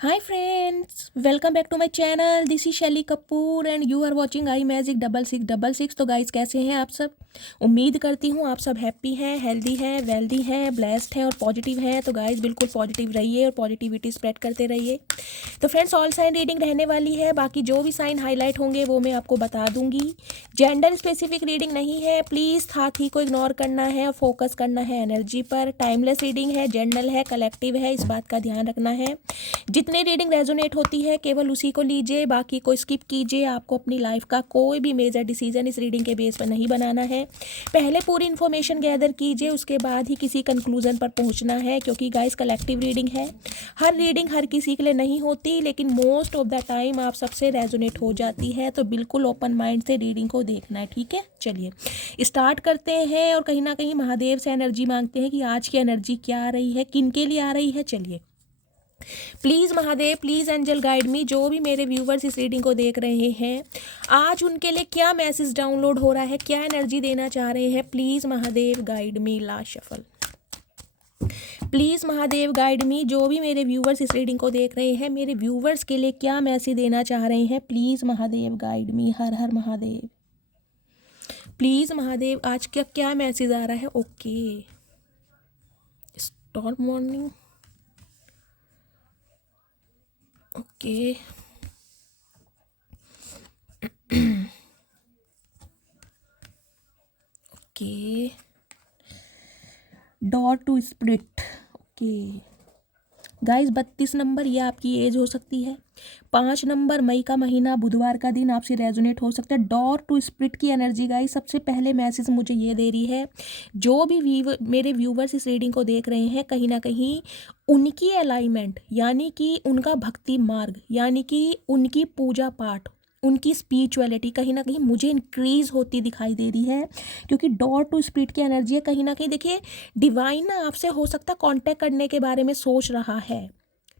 Hi friends, welcome back to my channel. This is Shelly Kapoor and you are watching I magic 6666। तो guys कैसे हैं आप सब? उम्मीद करती हूँ आप सब हैप्पी हैं, हेल्दी हैं, वेल्दी हैं, ब्लेस्ड हैं और पॉजिटिव हैं। तो गाइस बिल्कुल पॉजिटिव रहिए और पॉजिटिविटी स्प्रेड करते रहिए। तो फ्रेंड्स ऑल साइन रीडिंग रहने वाली है, बाकी जो भी साइन हाईलाइट होंगे वो मैं आपको बता दूंगी। जेंडर स्पेसिफिक रीडिंग नहीं है, प्लीज़ साथी को इग्नोर करना है और फोकस करना है एनर्जी पर। टाइमलेस रीडिंग है, जनरल है, कलेक्टिव है, इस बात का ध्यान रखना है। जितनी रीडिंग रेजोनेट होती है केवल उसी को लीजिए, बाकी को स्किप कीजिए। आपको अपनी लाइफ का कोई भी मेजर डिसीजन इस रीडिंग के बेस पर नहीं बनाना है। पहले पूरी इन्फॉर्मेशन गैदर कीजिए, उसके बाद ही किसी कंक्लूजन पर पहुंचना है, क्योंकि गाइस कलेक्टिव रीडिंग है। हर रीडिंग हर किसी के लिए नहीं होती, लेकिन मोस्ट ऑफ द टाइम आप सबसे रेजोनेट हो जाती है। तो बिल्कुल ओपन माइंड से रीडिंग को देखना है, ठीक है। चलिए स्टार्ट करते हैं और कहीं ना कहीं महादेव से एनर्जी मांगते हैं कि आज की एनर्जी क्या आ रही है, किन के लिए आ रही है। चलिए please Mahadev, please angel guide me. जो भी मेरे व्यूवर्स इस रीडिंग को देख रहे हैं, आज उनके लिए क्या मैसेज डाउनलोड हो रहा है, क्या एनर्जी देना चाह रहे हैं, please Mahadev guide me. Last shuffle. Please Mahadev guide मी। जो भी मेरे व्यूवर्स इस रीडिंग को देख रहे हैं, मेरे व्यूवर्स के लिए क्या मैसेज देना चाह रहे हैं, प्लीज़ महादेव गाइड मी। हर हर महादेव। प्लीज़ महादेव आज क्या क्या मैसेज आ रहा है। Okay, storm morning. Okay okay, door to spirit. Okay guys, 32 number ये आपकी एज हो सकती है। 5 नंबर मई का महीना बुधवार का दिन आपसे रेजोनेट हो सकता है। डॉर टू स्प्रिट की एनर्जी गाइस सबसे पहले मैसेज मुझे ये दे रही है, जो भी मेरे व्यूवर्स इस रीडिंग को देख रहे हैं, कहीं ना कहीं उनकी अलाइनमेंट यानी कि उनका भक्ति मार्ग यानी कि उनकी पूजा पाठ, उनकी स्पिरिचुअलिटी कहीं ना कहीं मुझे इंक्रीज होती दिखाई दे रही है। क्योंकि डॉर टू स्पिरिट की एनर्जी है, कहीं ना कहीं देखिए डिवाइन ना आपसे हो सकता है कांटेक्ट करने के बारे में सोच रहा है।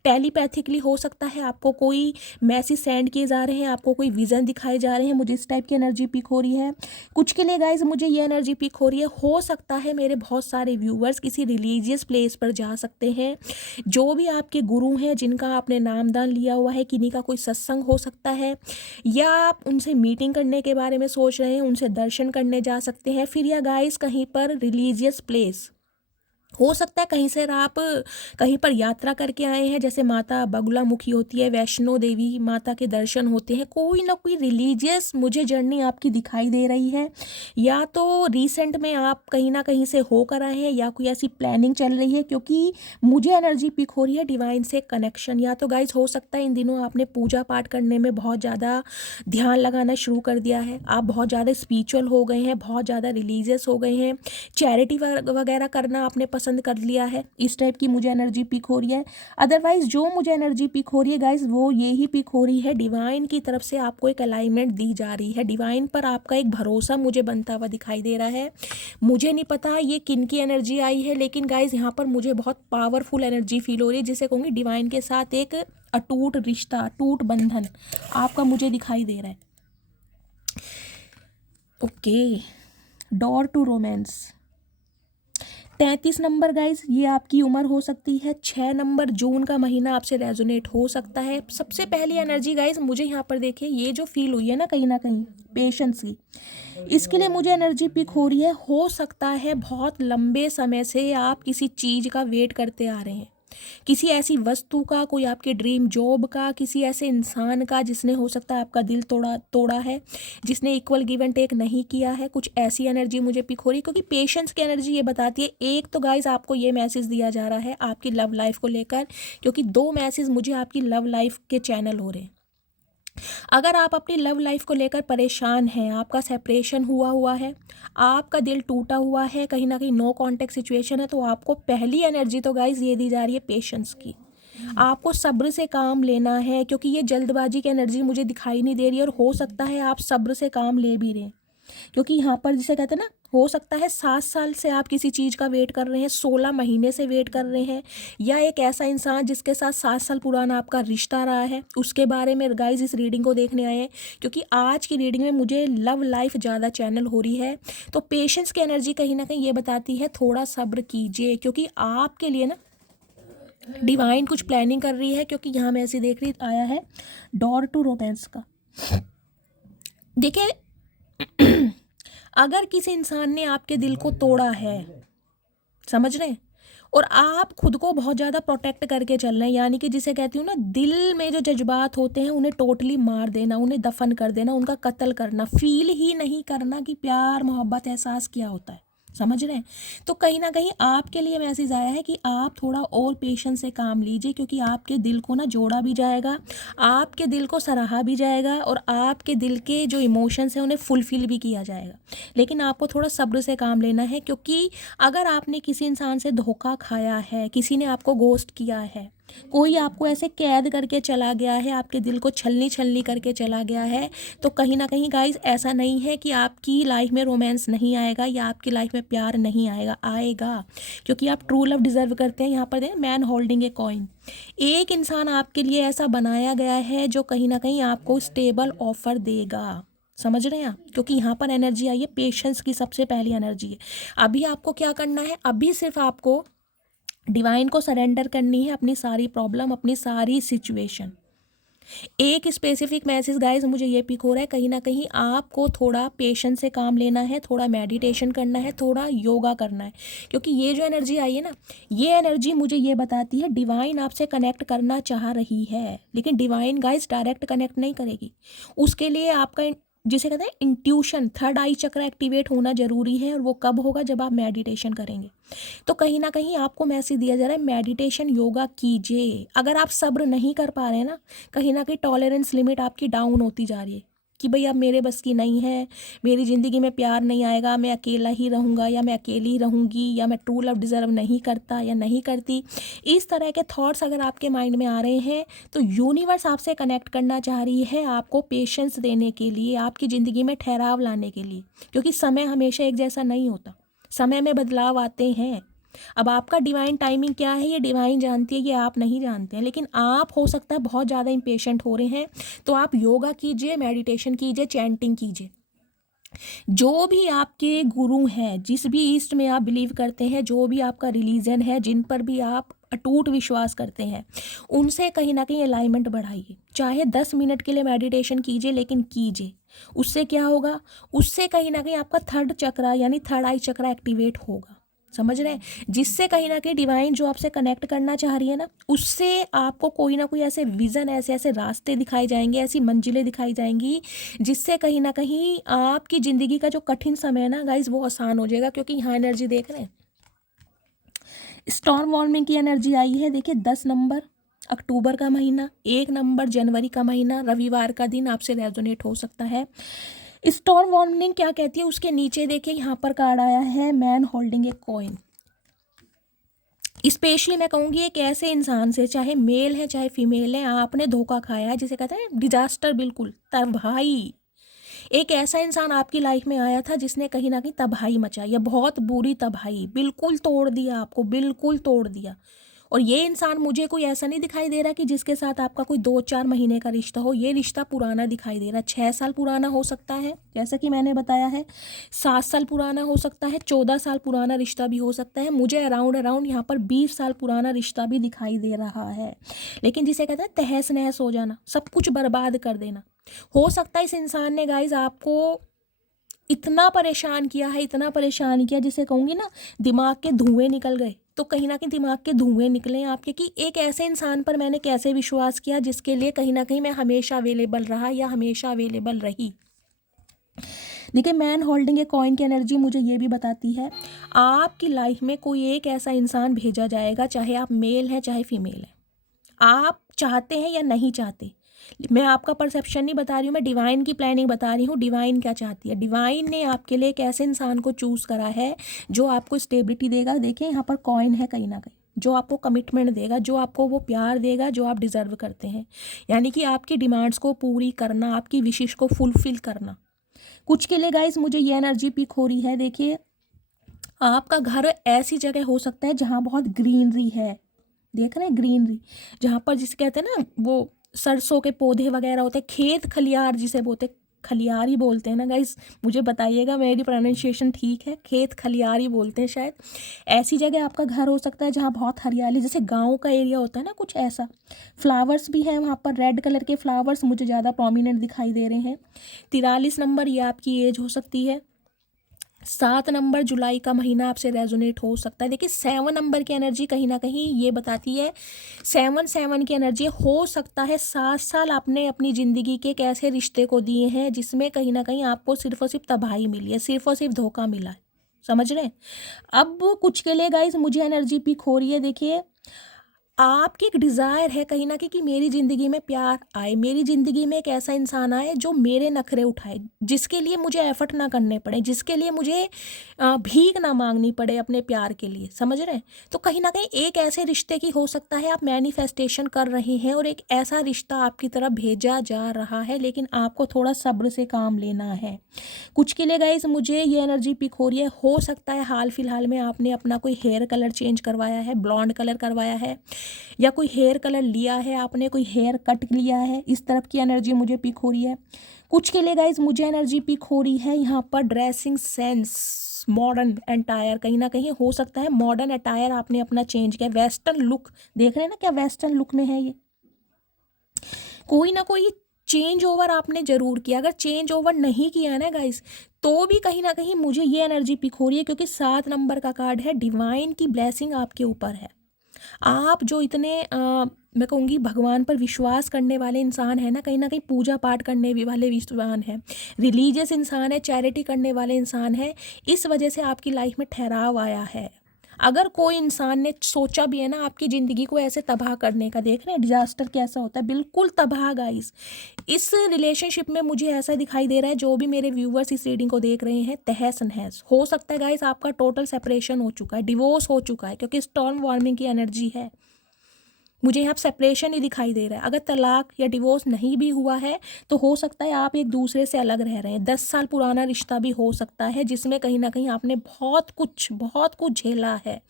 टेलीपैथिकली हो सकता है, आपको कोई मैसेज सेंड किए जा रहे हैं, आपको कोई विजन दिखाए जा रहे हैं। मुझे इस टाइप की एनर्जी पिक हो रही है। कुछ के लिए गाइज मुझे ये एनर्जी पिक हो रही है, हो सकता है मेरे बहुत सारे व्यूवर्स किसी रिलीजियस प्लेस पर जा सकते हैं। जो भी आपके गुरु हैं जिनका आपने नामदान लिया हुआ है, किन्हीं का कोई सत्संग हो सकता है, या आप उनसे मीटिंग करने के बारे में सोच रहे हैं, उनसे दर्शन करने जा सकते हैं। फिर या गाइज कहीं पर रिलीजियस प्लेस हो सकता है, कहीं से आप कहीं पर यात्रा करके आए हैं, जैसे माता बगुलामुखी होती है, वैष्णो देवी माता के दर्शन होते हैं। कोई ना कोई रिलीजियस मुझे जर्नी आपकी दिखाई दे रही है, या तो रिसेंट में आप कहीं ना कहीं से होकर आए हैं, या कोई ऐसी प्लानिंग चल रही है। क्योंकि मुझे एनर्जी पिक हो रही है डिवाइन से कनेक्शन। या तो गाइज हो सकता है इन दिनों आपने पूजा पाठ करने में बहुत ज़्यादा ध्यान लगाना शुरू कर दिया है, आप बहुत ज़्यादा स्पिरिचुअल हो गए हैं, बहुत ज़्यादा रिलीजियस हो गए हैं, चैरिटी वगैरह करना आपने पसंद कर लिया है। इस टाइप की मुझे एनर्जी पिक हो रही है। अदरवाइज जो मुझे एनर्जी पिक हो रही है गाइज, वो ये ही पिक हो रही है, डिवाइन की तरफ से आपको एक अलाइनमेंट दी जा रही है। डिवाइन पर आपका एक भरोसा मुझे बनता हुआ दिखाई दे रहा है। मुझे नहीं पता ये किन की एनर्जी आई है, लेकिन गाइज यहाँ पर मुझे बहुत पावरफुल एनर्जी फील हो रही है, जिसे कहूँगी डिवाइन के साथ एक अटूट रिश्ता, अटूट बंधन आपका मुझे दिखाई दे रहा है। Okay, door to romance. 33 number guys ये आपकी उम्र हो सकती है। 6 नंबर जून का महीना आपसे रेजोनेट हो सकता है। सबसे पहली एनर्जी गाइज मुझे यहाँ पर देखिए, ये जो फील हुई है ना कहीं ना कहीं पेशेंस की, इसके लिए मुझे एनर्जी पिक हो रही है। हो सकता है बहुत लंबे समय से आप किसी चीज़ का वेट करते आ रहे हैं, किसी ऐसी वस्तु का, कोई आपके ड्रीम जॉब का, किसी ऐसे इंसान का जिसने हो सकता है आपका दिल तोड़ा है, जिसने इक्वल गिव एंड टेक नहीं किया है। कुछ ऐसी एनर्जी मुझे पिक हो रही है, क्योंकि पेशेंस की एनर्जी ये बताती है। एक तो गाइज आपको ये मैसेज दिया जा रहा है आपकी लव लाइफ को लेकर, क्योंकि 2 मैसेज मुझे आपकी लव लाइफ के चैनल हो रहे हैं। अगर आप अपनी लव लाइफ को लेकर परेशान हैं, आपका सेपरेशन हुआ है, आपका दिल टूटा हुआ है, कहीं ना कहीं नो कांटेक्ट सिचुएशन है, तो आपको पहली एनर्जी तो गाइज ये दी जा रही है पेशेंस की। आपको सब्र से काम लेना है, क्योंकि ये जल्दबाजी की एनर्जी मुझे दिखाई नहीं दे रही है। और हो सकता है आप सब्र से काम ले भी रहे हैं, क्योंकि यहाँ पर जिसे कहते हैं ना, हो सकता है 7 साल से आप किसी चीज़ का वेट कर रहे हैं, 16 महीने से वेट कर रहे हैं, या एक ऐसा इंसान जिसके साथ 7 साल पुराना आपका रिश्ता रहा है, उसके बारे में गाइज इस रीडिंग को देखने आए हैं। क्योंकि आज की रीडिंग में मुझे लव लाइफ ज़्यादा चैनल हो रही है। तो पेशेंस की एनर्जी कहीं ना कहीं ये बताती है थोड़ा सब्र कीजिए, क्योंकि आपके लिए ना डिवाइन कुछ प्लानिंग कर रही है, क्योंकि यहाँ मैं ऐसे देख रही आया है डोर टू रोमांस का। देखिए अगर किसी इंसान ने आपके दिल को तोड़ा है, समझ रहे हैं, और आप खुद को बहुत ज़्यादा प्रोटेक्ट करके चल रहे हैं, यानी कि जिसे कहती हूँ ना, दिल में जो जज्बात होते हैं उन्हें टोटली मार देना, उन्हें दफन कर देना, उनका कत्ल करना, फील ही नहीं करना कि प्यार मोहब्बत एहसास क्या होता है, समझ रहे हैं। तो कहीं ना कहीं आपके लिए मैसेज आया है कि आप थोड़ा और पेशेंस से काम लीजिए, क्योंकि आपके दिल को ना जोड़ा भी जाएगा, आपके दिल को सराहा भी जाएगा, और आपके दिल के जो इमोशंस हैं उन्हें फुलफिल भी किया जाएगा। लेकिन आपको थोड़ा सब्र से काम लेना है, क्योंकि अगर आपने किसी इंसान से धोखा खाया है, किसी ने आपको गोस्ट किया है, कोई आपको ऐसे कैद करके चला गया है, आपके दिल को छलनी छलनी करके चला गया है, तो कहीं ना कहीं गाइस ऐसा नहीं है कि आपकी लाइफ में रोमांस नहीं आएगा या आपकी लाइफ में प्यार नहीं आएगा, आएगा, क्योंकि आप ट्रू लव डिजर्व करते हैं। यहाँ पर देखें, मैन होल्डिंग ए कॉइन, एक इंसान आपके लिए ऐसा बनाया गया है जो कहीं ना कहीं आपको स्टेबल ऑफर देगा, समझ रहे हैं आप, क्योंकि यहाँ पर एनर्जी आई है पेशेंस की, सबसे पहली एनर्जी है। अभी आपको क्या करना है, अभी सिर्फ आपको डिवाइन को सरेंडर करनी है अपनी सारी प्रॉब्लम, अपनी सारी सिचुएशन। एक स्पेसिफिक मैसेज गाइस मुझे ये पिक हो रहा है, कहीं ना कहीं आपको थोड़ा पेशेंस से काम लेना है, थोड़ा मेडिटेशन करना है, थोड़ा योगा करना है, क्योंकि ये जो एनर्जी आई है ना, ये एनर्जी मुझे ये बताती है डिवाइन आपसे कनेक्ट करना चाह रही है, लेकिन डिवाइन गाइस डायरेक्ट कनेक्ट नहीं करेगी, उसके लिए आपका जिसे कहते हैं इंट्यूशन, थर्ड आई चक्र एक्टिवेट होना जरूरी है, और वो कब होगा, जब आप मेडिटेशन करेंगे। तो कहीं ना कहीं आपको मैसेज दिया जा रहा है मेडिटेशन योगा कीजिए। अगर आप सब्र नहीं कर पा रहे हैं ना, कहीं ना कहीं टॉलरेंस लिमिट आपकी डाउन होती जा रही है कि भाई अब मेरे बस की नहीं है, मेरी ज़िंदगी में प्यार नहीं आएगा, मैं अकेला ही रहूँगा या मैं अकेली ही रहूँगी, या मैं ट्रू लव डिज़र्व नहीं करता या नहीं करती, इस तरह के थॉट्स अगर आपके माइंड में आ रहे हैं, तो यूनिवर्स आपसे कनेक्ट करना चाह रही है आपको पेशेंस देने के लिए, आपकी ज़िंदगी में ठहराव लाने के लिए, क्योंकि समय हमेशा एक जैसा नहीं होता, समय में बदलाव आते हैं। अब आपका डिवाइन टाइमिंग क्या है ये डिवाइन जानती है, ये आप नहीं जानते हैं, लेकिन आप हो सकता है बहुत ज़्यादा इम्पेशेंट हो रहे हैं, तो आप योगा कीजिए, मेडिटेशन कीजिए, चैंटिंग कीजिए। जो भी आपके गुरु हैं, जिस भी ईस्ट में आप बिलीव करते हैं, जो भी आपका रिलीजन है, जिन पर भी आप अटूट विश्वास करते हैं, उनसे कहीं ना कहीं अलाइनमेंट बढ़ाइए, चाहे 10 मिनट के लिए मेडिटेशन कीजिए, लेकिन कीजिए। उससे क्या होगा, उससे कहीं ना कहीं आपका थर्ड चक्रा यानी थर्ड आई चक्रा एक्टिवेट होगा, समझ रहे हैं, जिससे कहीं ना कहीं डिवाइन जो आपसे कनेक्ट करना चाह रही है ना, उससे आपको कोई ना कोई ऐसे विज़न, ऐसे ऐसे रास्ते दिखाए जाएंगे, ऐसी मंजिलें दिखाई जाएंगी, जिससे कहीं ना कहीं आपकी ज़िंदगी का जो कठिन समय है ना गाइज, वो आसान हो जाएगा। क्योंकि यहाँ एनर्जी देख रहे हैं, स्टॉर्म वार्मिंग की एनर्जी आई है। देखिए 10 नंबर अक्टूबर का महीना, 1 नंबर जनवरी का महीना, रविवार का दिन आपसे रेजोनेट हो सकता है। स्टॉर्म वार्निंग क्या कहती है, उसके नीचे देखिए यहाँ पर कार्ड आया है man holding a coin. Specially मैं कहूँगी एक ऐसे इंसान से, चाहे मेल है चाहे फीमेल है, आपने धोखा खाया है, जिसे कहते हैं डिजास्टर, बिल्कुल तबाही। एक ऐसा इंसान आपकी लाइफ में आया था जिसने कहीं ना कहीं तबाही मचाई है, बहुत बुरी तबाही, बिल्कुल तोड़ दिया आपको, बिल्कुल तोड़ दिया। और ये इंसान मुझे कोई ऐसा नहीं दिखाई दे रहा कि जिसके साथ आपका कोई 2-4 महीने का रिश्ता हो, ये रिश्ता पुराना दिखाई दे रहा है, 6 साल पुराना हो सकता है, जैसा कि मैंने बताया है, 7 साल पुराना हो सकता है, 14 साल पुराना रिश्ता भी हो सकता है, मुझे अराउंड यहाँ पर 20 साल पुराना रिश्ता भी दिखाई दे रहा है। लेकिन जिसे कहते हैं तहस नहस हो जाना, सब कुछ बर्बाद कर देना। हो सकता है इस इंसान ने गाइज आपको इतना परेशान किया है, इतना परेशान किया, जिसे कहूँगी ना दिमाग के धुएं निकल गए, तो कहीं ना कहीं दिमाग के धुएं निकले आपके कि एक ऐसे इंसान पर मैंने कैसे विश्वास किया जिसके लिए कहीं ना कहीं मैं हमेशा अवेलेबल रहा या हमेशा अवेलेबल रही। देखिए मैन होल्डिंग ए कॉइन की एनर्जी मुझे ये भी बताती है आपकी लाइफ में कोई एक ऐसा इंसान भेजा जाएगा, चाहे आप मेल हैं चाहे फीमेल हैं, आप चाहते हैं या नहीं चाहते। मैं आपका परसेप्शन नहीं बता रही हूँ, मैं डिवाइन की प्लानिंग बता रही हूँ। डिवाइन क्या चाहती है, डिवाइन ने आपके लिए एक ऐसे इंसान को चूज़ करा है जो आपको स्टेबिलिटी देगा। देखिए यहाँ पर कॉइन है, कहीं ना कहीं जो आपको कमिटमेंट देगा, जो आपको वो प्यार देगा जो आप डिज़र्व करते हैं, यानी कि आपकी डिमांड्स को पूरी करना, आपकी विशेष को फुलफिल करना। कुछ के लिए गाइस मुझे ये एनर्जी पिक हो रही है। देखिए आपका घर ऐसी जगह हो सकता है जहाँ बहुत ग्रीनरी है, देख रहे हैं ग्रीनरी, जहाँ पर जिसे कहते हैं ना वो सरसों के पौधे वगैरह होते हैं, खेत खलियार जिसे बोलते, खलियारी बोलते हैं ना गाइस, मुझे बताइएगा मेरी प्रोनाउंसिएशन ठीक है, खेत खलियारी बोलते हैं शायद। ऐसी जगह आपका घर हो सकता है जहाँ बहुत हरियाली, जैसे गांव का एरिया होता है ना कुछ ऐसा। फ्लावर्स भी हैं वहाँ पर, रेड कलर के फ्लावर्स मुझे ज़्यादा प्रोमिनेंट दिखाई दे रहे हैं। 43 नंबर ये आपकी एज हो सकती है। 7 नंबर जुलाई का महीना आपसे रेजोनेट हो सकता है। देखिए 7 नंबर की एनर्जी कहीं ना कहीं ये बताती है, 7 की एनर्जी हो सकता है 7 साल आपने अपनी ज़िंदगी के एक ऐसे रिश्ते को दिए हैं जिसमें कहीं ना कहीं आपको सिर्फ और सिर्फ तबाही मिली है, सिर्फ और सिर्फ धोखा मिला है। समझ रहे हैं? अब कुछ के लिए गाइस मुझे एनर्जी पिक हो रही है। देखिए आपकी एक डिज़ायर है कहीं ना कहीं कि मेरी ज़िंदगी में प्यार आए, मेरी ज़िंदगी में एक ऐसा इंसान आए जो मेरे नखरे उठाए, जिसके लिए मुझे एफर्ट ना करने पड़े, जिसके लिए मुझे भीख ना मांगनी पड़े अपने प्यार के लिए। समझ रहे हैं? तो कहीं ना कहीं एक ऐसे रिश्ते की हो सकता है आप मैनिफेस्टेशन कर रहे हैं और एक ऐसा रिश्ता आपकी तरफ भेजा जा रहा है, लेकिन आपको थोड़ा सब्र से काम लेना है। कुछ के लिए गाइस मुझे ये एनर्जी पिक हो रही है, हो सकता है हाल फिलहाल में आपने अपना कोई हेयर कलर चेंज करवाया है, ब्लॉन्ड कलर करवाया है, या कोई हेयर कलर लिया है आपने, कोई हेयर कट लिया है, इस तरफ की एनर्जी मुझे पिक हो रही है। कुछ के लिए गाइस मुझे एनर्जी पिक हो रही है यहाँ पर ड्रेसिंग सेंस, मॉडर्न अटायर, कहीं ना कहीं हो सकता है मॉडर्न अटायर आपने अपना चेंज किया, वेस्टर्न लुक देख रहे हैं ना, क्या वेस्टर्न लुक में है ये, कोई ना कोई चेंज ओवर आपने जरूर किया। अगर चेंज ओवर नहीं किया है ना गाइस, तो भी कहीं ना कहीं मुझे ये एनर्जी पिक हो रही है, क्योंकि 7 नंबर का कार्ड है, डिवाइन की ब्लेसिंग आपके ऊपर है। आप जो इतने मैं कहूँगी भगवान पर विश्वास करने वाले इंसान है ना कहीं पूजा पाठ करने वाले इंसान है, रिलीजियस इंसान है, चैरिटी करने वाले इंसान है, इस वजह से आपकी लाइफ में ठहराव आया है। अगर कोई इंसान ने सोचा भी है ना आपकी ज़िंदगी को ऐसे तबाह करने का, देख रहे हैं डिजास्टर कैसा होता है, बिल्कुल तबाह गाइस। इस रिलेशनशिप में मुझे ऐसा दिखाई दे रहा है, जो भी मेरे व्यूवर्स इस रीडिंग को देख रहे हैं, तहस नहस हो सकता है गाइस, आपका टोटल सेपरेशन हो चुका है, डिवोर्स हो चुका है, क्योंकि स्टॉर्म वार्मिंग की एनर्जी है। मुझे यहाँ सेपरेशन ही दिखाई दे रहा है। अगर तलाक या डिवोर्स नहीं भी हुआ है तो हो सकता है आप एक दूसरे से अलग रह रहे हैं। 10 साल पुराना रिश्ता भी हो सकता है जिसमें कहीं ना कहीं आपने बहुत कुछ झेला है।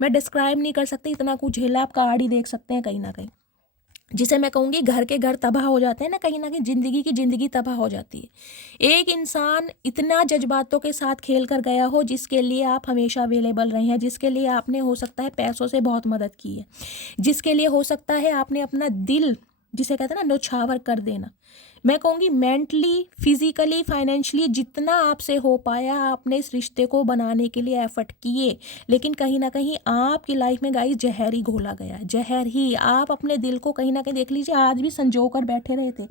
मैं डिस्क्राइब नहीं कर सकती, इतना कुछ झेला, आप कार्ड ही देख सकते हैं कहीं ना कहीं, जिसे मैं कहूँगी घर के घर तबाह हो जाते हैं ना, कहीं ना कहीं ज़िंदगी की ज़िंदगी तबाह हो जाती है। एक इंसान इतना जज्बातों के साथ खेल कर गया हो, जिसके लिए आप हमेशा अवेलेबल रहे हैं, जिसके लिए आपने हो सकता है पैसों से बहुत मदद की है, जिसके लिए हो सकता है आपने अपना दिल, जिसे कहते हैं ना, न्यौछावर कर देना। मैं कहूँगी मेंटली, फिजिकली, फाइनेंशियली जितना आपसे हो पाया आपने इस रिश्ते को बनाने के लिए एफर्ट किए, लेकिन कहीं ना कहीं आपकी लाइफ में गाइस जहर ही घोला गया, जहर ही। आप अपने दिल को कहीं ना कहीं देख लीजिए, आज भी संजो कर बैठे रहे थे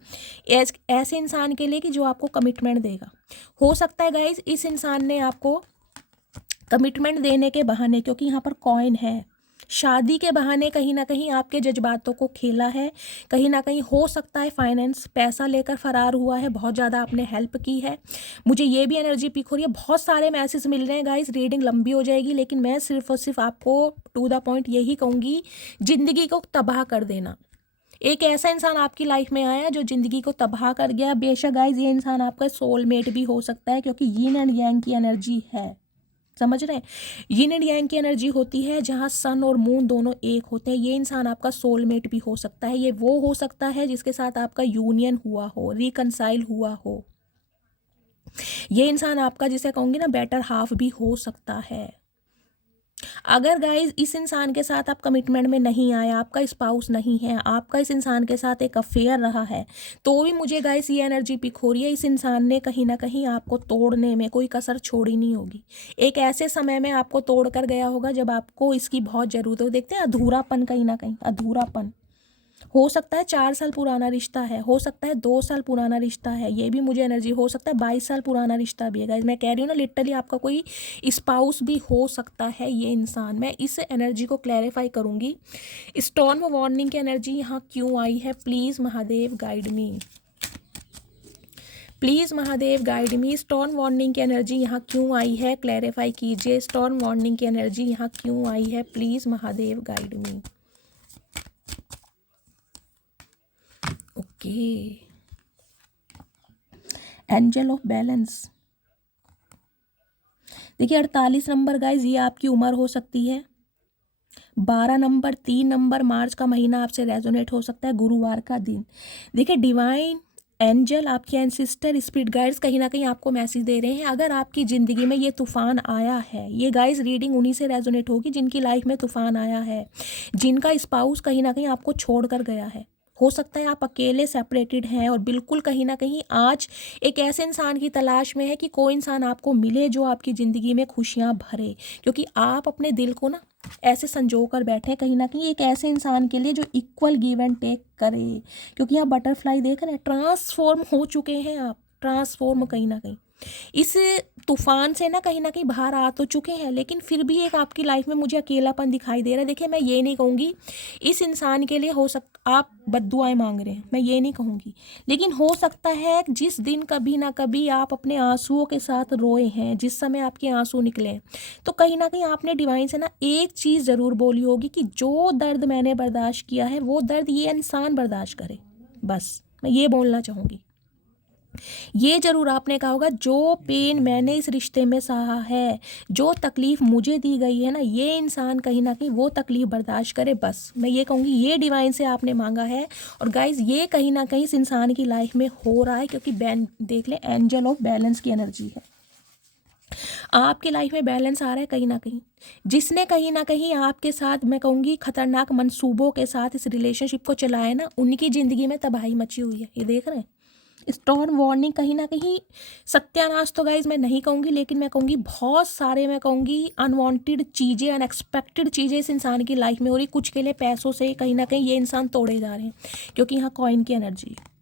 ऐसे इंसान के लिए कि जो आपको कमिटमेंट देगा। हो सकता है गाइस इस इंसान ने आपको कमिटमेंट देने के बहाने, क्योंकि यहाँ पर कॉइन है, शादी के बहाने कहीं ना कहीं आपके जज्बातों को खेला है, कहीं ना कहीं हो सकता है फाइनेंस पैसा लेकर फरार हुआ है, बहुत ज़्यादा आपने हेल्प की है। मुझे ये भी एनर्जी पिक हो रही है, बहुत सारे मैसेज मिल रहे हैं गाइस, रीडिंग लंबी हो जाएगी, लेकिन मैं सिर्फ और सिर्फ आपको टू द पॉइंट यही कहूँगी, ज़िंदगी को तबाह कर देना। एक ऐसा इंसान आपकी लाइफ में आया जो ज़िंदगी को तबाह कर गया। बेशक गाइस ये इंसान आपका सोलमेट भी हो सकता है, क्योंकि यिन एंड यांग की एनर्जी है। समझ रहे हैं? यिन एंड यांग की एनर्जी होती है जहाँ सन और मून दोनों एक होते हैं। ये इंसान आपका सोलमेट भी हो सकता है, ये वो हो सकता है जिसके साथ आपका यूनियन हुआ हो, रिकनसाइल हुआ हो। ये इंसान आपका, जिसे कहूँगी ना, बेटर हाफ भी हो सकता है। अगर गाइज इस इंसान के साथ आप कमिटमेंट में नहीं आए, आपका स्पाउस नहीं है, आपका इस इंसान के साथ एक अफेयर रहा है, तो भी मुझे गाइज ये एनर्जी पिक हो रही है, इस इंसान ने कहीं ना कहीं आपको तोड़ने में कोई कसर छोड़ी नहीं होगी। एक ऐसे समय में आपको तोड़ कर गया होगा जब आपको इसकी बहुत ज़रूरत हो। देखते हैं अधूरापन, कहीं ना कहीं अधूरापन। हो सकता है 4 साल पुराना रिश्ता है, हो सकता है 2 साल पुराना रिश्ता है, ये भी मुझे एनर्जी, हो सकता है 22 साल पुराना रिश्ता भी है गाइस। मैं कह रही हूँ ना, लिटरली आपका कोई स्पाउस भी हो सकता है ये इंसान। मैं इस एनर्जी को क्लैरिफाई करूँगी। स्टॉर्म वार्निंग की एनर्जी यहाँ क्यों आई है? Please Mahadev guide me, please Mahadev guide me. Storm warning की एनर्जी यहाँ क्यों आई है? क्लैरिफाई कीजिए। स्टॉर्म वार्निंग की एनर्जी यहाँ क्यों आई है? Please Mahadev guide me. Okay, angel of balance. देखिए 48 नंबर गाइज ये आपकी उम्र हो सकती है। 12 नंबर, 3 नंबर, मार्च का महीना आपसे रेजोनेट हो सकता है, गुरुवार का दिन। देखिए डिवाइन एंजल, आपके एंसिस्टर, स्पिरिट गाइड्स कहीं ना कहीं आपको मैसेज दे रहे हैं। अगर आपकी ज़िंदगी में ये तूफान आया है, ये गाइस रीडिंग उन्हीं से रेजोनेट होगी जिनकी लाइफ में तूफान आया है, जिनका स्पाउस कहीं ना कहीं आपको छोड़ कर गया है। हो सकता है आप अकेले सेपरेटेड हैं और बिल्कुल कहीं ना कहीं आज एक ऐसे इंसान की तलाश में है कि कोई इंसान आपको मिले जो आपकी ज़िंदगी में खुशियाँ भरे, क्योंकि आप अपने दिल को ना ऐसे संजो कर बैठे हैं कहीं ना कहीं एक ऐसे इंसान के लिए जो इक्वल गिव एंड टेक करे। क्योंकि आप बटरफ्लाई देख रहे हैं, ट्रांसफॉर्म हो चुके हैं आप, ट्रांसफॉर्म कहीं ना कहीं इस तूफान से ना कहीं बाहर आ तो चुके हैं, लेकिन फिर भी एक आपकी लाइफ में मुझे अकेलापन दिखाई दे रहा है। देखिए, मैं ये नहीं कहूँगी इस इंसान के लिए हो आप बद्दुआएं मांग रहे हैं, मैं ये नहीं कहूँगी, लेकिन हो सकता है जिस दिन कभी ना कभी आप अपने आंसुओं के साथ रोए हैं, जिस समय आपके आंसू निकले हैं, तो कहीं ना कहीं आपने डिवाइन से ना एक चीज़ ज़रूर बोली होगी कि जो दर्द मैंने बर्दाश्त किया है वो दर्द ये इंसान बर्दाश्त करे। बस मैं ये बोलना चाहूँगी। ये जरूर आपने कहा होगा, जो पेन मैंने इस रिश्ते में सहा है, जो तकलीफ़ मुझे दी गई है ना, ये इंसान कहीं ना कहीं वो तकलीफ़ बर्दाश्त करे। बस मैं ये कहूँगी ये डिवाइन से आपने मांगा है। और गाइज ये कहीं ना कहीं इस इंसान की लाइफ में हो रहा है, क्योंकि देख ले, एंजल ऑफ बैलेंस की एनर्जी है। आपकी लाइफ में बैलेंस आ रहा है कहीं ना कहीं। जिसने कहीं ना कहीं आपके साथ मैं कहूँगी खतरनाक मंसूबों के साथ इस रिलेशनशिप को चलाया ना, उनकी ज़िंदगी में तबाही मची हुई है। ये देख रहे हैं, स्टॉर्म वार्निंग कहीं ना कहीं सत्यानाश तो गाइज मैं नहीं कहूँगी, लेकिन मैं कहूँगी बहुत सारे मैं कहूँगी अनवांटेड चीज़ें, अनएक्सपेक्टेड चीज़ें इस इंसान की लाइफ में हो रही। कुछ के लिए पैसों से कहीं ना कहीं ये इंसान तोड़े जा रहे हैं, क्योंकि यहाँ कॉइन की एनर्जी है।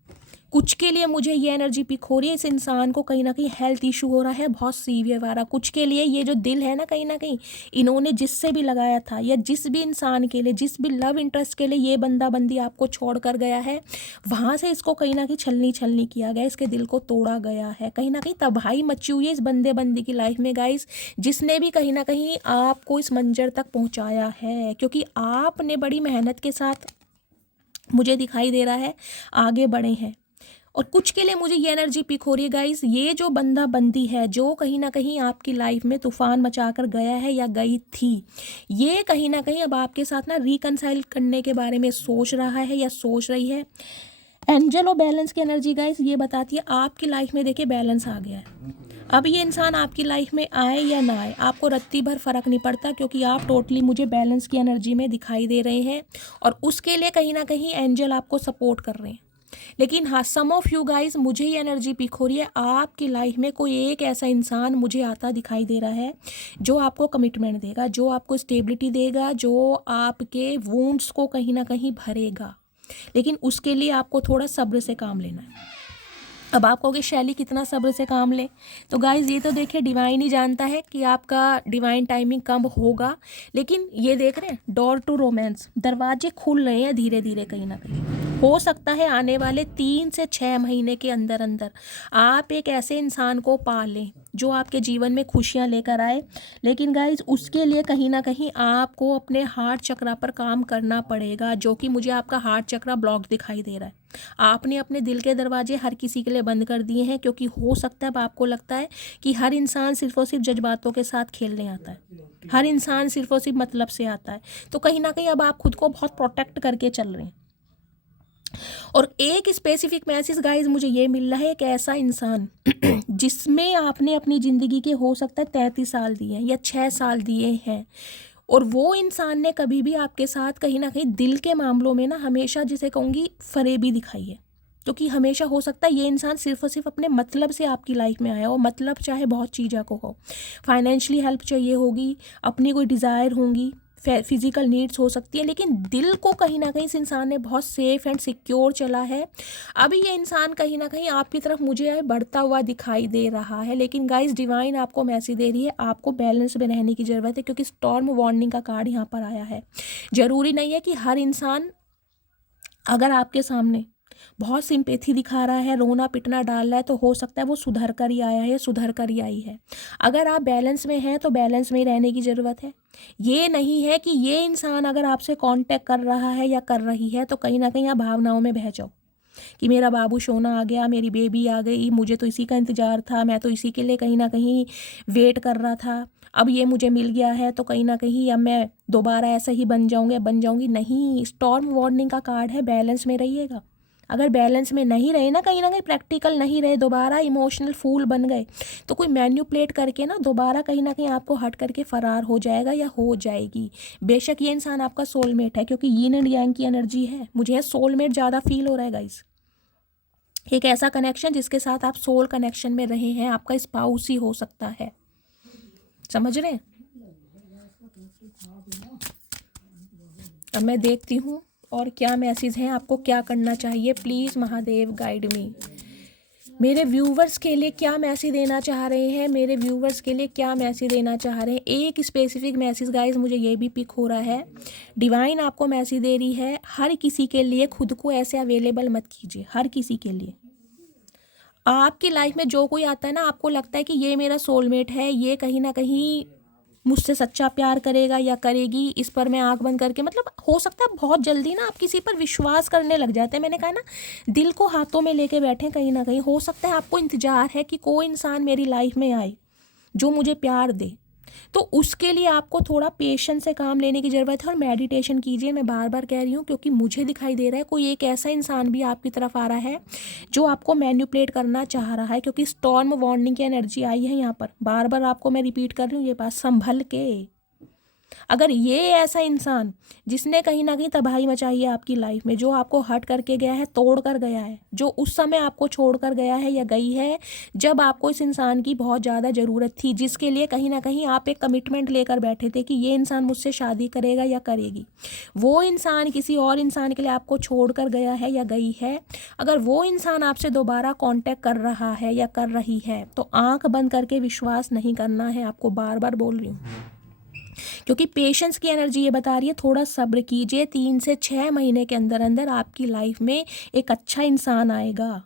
कुछ के लिए मुझे ये एनर्जी पिक हो रही है, इस इंसान को कहीं ना कहीं हेल्थ इशू हो रहा है बहुत सीवियर वाला। कुछ के लिए ये जो दिल है ना, कहीं ना कहीं इन्होंने जिससे भी लगाया था, या जिस भी इंसान के लिए, जिस भी लव इंटरेस्ट के लिए ये बंदा बंदी आपको छोड़ कर गया है, वहाँ से इसको कहीं ना कहीं छलनी किया गया, इसके दिल को तोड़ा गया है। कहीं ना कहीं तबाही मची हुई है इस बंदे बंदी की लाइफ में गाइस, जिसने भी कहीं ना कहीं आपको इस मंजर तक पहुँचाया है, क्योंकि आपने बड़ी मेहनत के साथ मुझे दिखाई दे रहा है आगे बढ़े हैं। और कुछ के लिए मुझे ये एनर्जी पिक हो रही है गाइस, ये जो बंदा बंदी है जो कहीं ना कहीं आपकी लाइफ में तूफान मचा कर गया है या गई थी, ये कहीं ना कहीं अब आपके साथ ना रिकनसाइल करने के बारे में सोच रहा है या सोच रही है। एंजल और बैलेंस की एनर्जी गाइस ये बताती है आपकी लाइफ में, देखिए बैलेंस आ गया है। अब ये इंसान आपकी लाइफ में आए या ना आए, आपको रत्ती भर फर्क नहीं पड़ता, क्योंकि आप टोटली मुझे बैलेंस की एनर्जी में दिखाई दे रहे हैं। और उसके लिए कहीं ना कहीं एंजल आपको सपोर्ट कर रहे हैं। लेकिन हाँ, सम ऑफ यू गाइज, मुझे ये एनर्जी पिक हो रही है, आपकी लाइफ में कोई एक ऐसा इंसान मुझे आता दिखाई दे रहा है जो आपको कमिटमेंट देगा, जो आपको स्टेबिलिटी देगा, जो आपके वुंड्स को कहीं ना कहीं भरेगा। लेकिन उसके लिए आपको थोड़ा सब्र से काम लेना है। अब आप कहोगे शैली कितना सब्र से काम ले, तो गाइज ये तो देखिए डिवाइन ही जानता है कि आपका डिवाइन टाइमिंग कब होगा। लेकिन ये देख रहे हैं, डोर टू रोमांस, दरवाजे खुल रहे हैं धीरे धीरे। कहीं ना कहीं हो सकता है आने वाले 3 से 6 महीने के अंदर अंदर आप एक ऐसे इंसान को पा लें जो आपके जीवन में खुशियां लेकर आए। लेकिन गाइज उसके लिए कहीं ना कहीं आपको अपने हार्ट चक्रा पर काम करना पड़ेगा, जो कि मुझे आपका हार्ट चक्रा ब्लॉक दिखाई दे रहा है। आपने अपने दिल के दरवाजे हर किसी के लिए बंद कर दिए हैं, क्योंकि हो सकता है अब आपको लगता है कि हर इंसान सिर्फ और सिर्फ जज्बातों के साथ खेलने आता है, हर इंसान सिर्फ और सिर्फ मतलब से आता है। तो कहीं ना कहीं अब आप खुद को बहुत प्रोटेक्ट करके चल रहे हैं। और एक स्पेसिफिक मैसेज गाइज मुझे ये मिल रहा है, एक ऐसा इंसान जिसमें आपने अपनी ज़िंदगी के हो सकता है 33 साल दिए हैं या 6 साल दिए हैं, और वो इंसान ने कभी भी आपके साथ कहीं ना कहीं दिल के मामलों में ना हमेशा, जिसे कहूँगी, फरेबी दिखाई है। क्योंकि हमेशा हो सकता है ये इंसान सिर्फ और सिर्फ अपने मतलब से आपकी लाइफ में आया हो। मतलब चाहे बहुत चीज़ों को हो, फाइनेंशियली हेल्प चाहिए होगी, अपनी कोई डिज़ायर होंगी, फिजिकल नीड्स हो सकती है, लेकिन दिल को कहीं ना कहीं इस इंसान ने बहुत सेफ एंड सिक्योर चला है। अभी ये इंसान कहीं ना कहीं आपकी तरफ मुझे बढ़ता हुआ दिखाई दे रहा है। लेकिन गाइस डिवाइन आपको मैसेज दे रही है, आपको बैलेंस में रहने की ज़रूरत है, क्योंकि स्टॉर्म वार्निंग का कार्ड यहाँ पर आया है। ज़रूरी नहीं है कि हर इंसान अगर आपके सामने बहुत सिंपैथी दिखा रहा है, रोना पिटना डाल रहा है, तो हो सकता है वो सुधर कर ही आया है, सुधर कर ही आई है। अगर आप बैलेंस में हैं तो बैलेंस में ही रहने की ज़रूरत है। ये नहीं है कि ये इंसान अगर आपसे कांटेक्ट कर रहा है या कर रही है तो कहीं ना कहीं आप भावनाओं में बह जाओ कि मेरा बाबू सोना आ गया, मेरी बेबी आ गई, मुझे तो इसी का इंतज़ार था, मैं तो इसी के लिए कहीं ना कहीं वेट कर रहा था, अब ये मुझे मिल गया है तो कहीं ना कहीं अब मैं दोबारा ऐसा ही बन जाऊँगी। नहीं, स्टॉर्म वार्निंग का कार्ड है, बैलेंस में रहिएगा। अगर बैलेंस में नहीं रहे ना कहीं प्रैक्टिकल नहीं रहे, दोबारा इमोशनल फूल बन गए, तो कोई मैन्युपुलेट करके ना दोबारा कहीं ना कहीं आपको हट करके फरार हो जाएगा या हो जाएगी। बेशक ये इंसान आपका सोलमेट है, क्योंकि यीन एंड यांग की एनर्जी है, मुझे सोलमेट ज़्यादा फील हो रहा है गाइस। एक ऐसा कनेक्शन जिसके साथ आप सोल कनेक्शन में रहे हैं, आपका स्पाउस ही हो सकता है, समझ रहे हैं। अब मैं देखती हूँ और क्या मैसेज हैं, आपको क्या करना चाहिए। प्लीज़ महादेव गाइड मी। मेरे व्यूवर्स के लिए क्या मैसेज देना चाह रहे हैं, मेरे व्यूवर्स के लिए क्या मैसेज देना चाह रहे हैं। एक स्पेसिफिक मैसेज गाइस मुझे ये भी पिक हो रहा है, डिवाइन आपको मैसेज दे रही है, हर किसी के लिए खुद को ऐसे अवेलेबल मत कीजिए। हर किसी के लिए आपकी लाइफ में जो कोई आता है ना, आपको लगता है कि ये मेरा सोलमेट है, ये कहीं ना कहीं मुझसे सच्चा प्यार करेगा या करेगी, इस पर मैं आंख बंद करके, मतलब हो सकता है बहुत जल्दी ना आप किसी पर विश्वास करने लग जाते हैं। मैंने कहा ना, दिल को हाथों में लेके बैठे कहीं ना कहीं। हो सकता है आपको इंतजार है कि कोई इंसान मेरी लाइफ में आए जो मुझे प्यार दे, तो उसके लिए आपको थोड़ा पेशेंस से काम लेने की ज़रूरत है और मेडिटेशन कीजिए। मैं बार बार कह रही हूँ, क्योंकि मुझे दिखाई दे रहा है कोई एक ऐसा इंसान भी आपकी तरफ आ रहा है जो आपको मैन्युपुलेट करना चाह रहा है, क्योंकि स्टॉर्म वार्निंग की एनर्जी आई है यहाँ पर। बार बार आपको मैं रिपीट कर रही हूँ ये बात, संभल के। अगर ये ऐसा इंसान जिसने कहीं ना कहीं तबाही मचाई है आपकी लाइफ में, जो आपको हट करके गया है, तोड़ कर गया है, जो उस समय आपको छोड़ कर गया है या गई है जब आपको इस इंसान की बहुत ज़्यादा ज़रूरत थी, जिसके लिए कहीं ना कहीं आप एक कमिटमेंट लेकर बैठे थे कि ये इंसान मुझसे शादी करेगा या करेगी, वो इंसान किसी और इंसान के लिए आपको छोड़ कर गया है या गई है। अगर वो इंसान आपसे दोबारा कॉन्टैक्ट कर रहा है या कर रही है, तो आंख बंद करके विश्वास नहीं करना है, आपको बार बार बोल रही हूँ। क्योंकि पेशेंस की एनर्जी ये बता रही है, थोड़ा सब्र कीजिए, 3 से 6 महीने के अंदर अंदर आपकी लाइफ में एक अच्छा इंसान आएगा।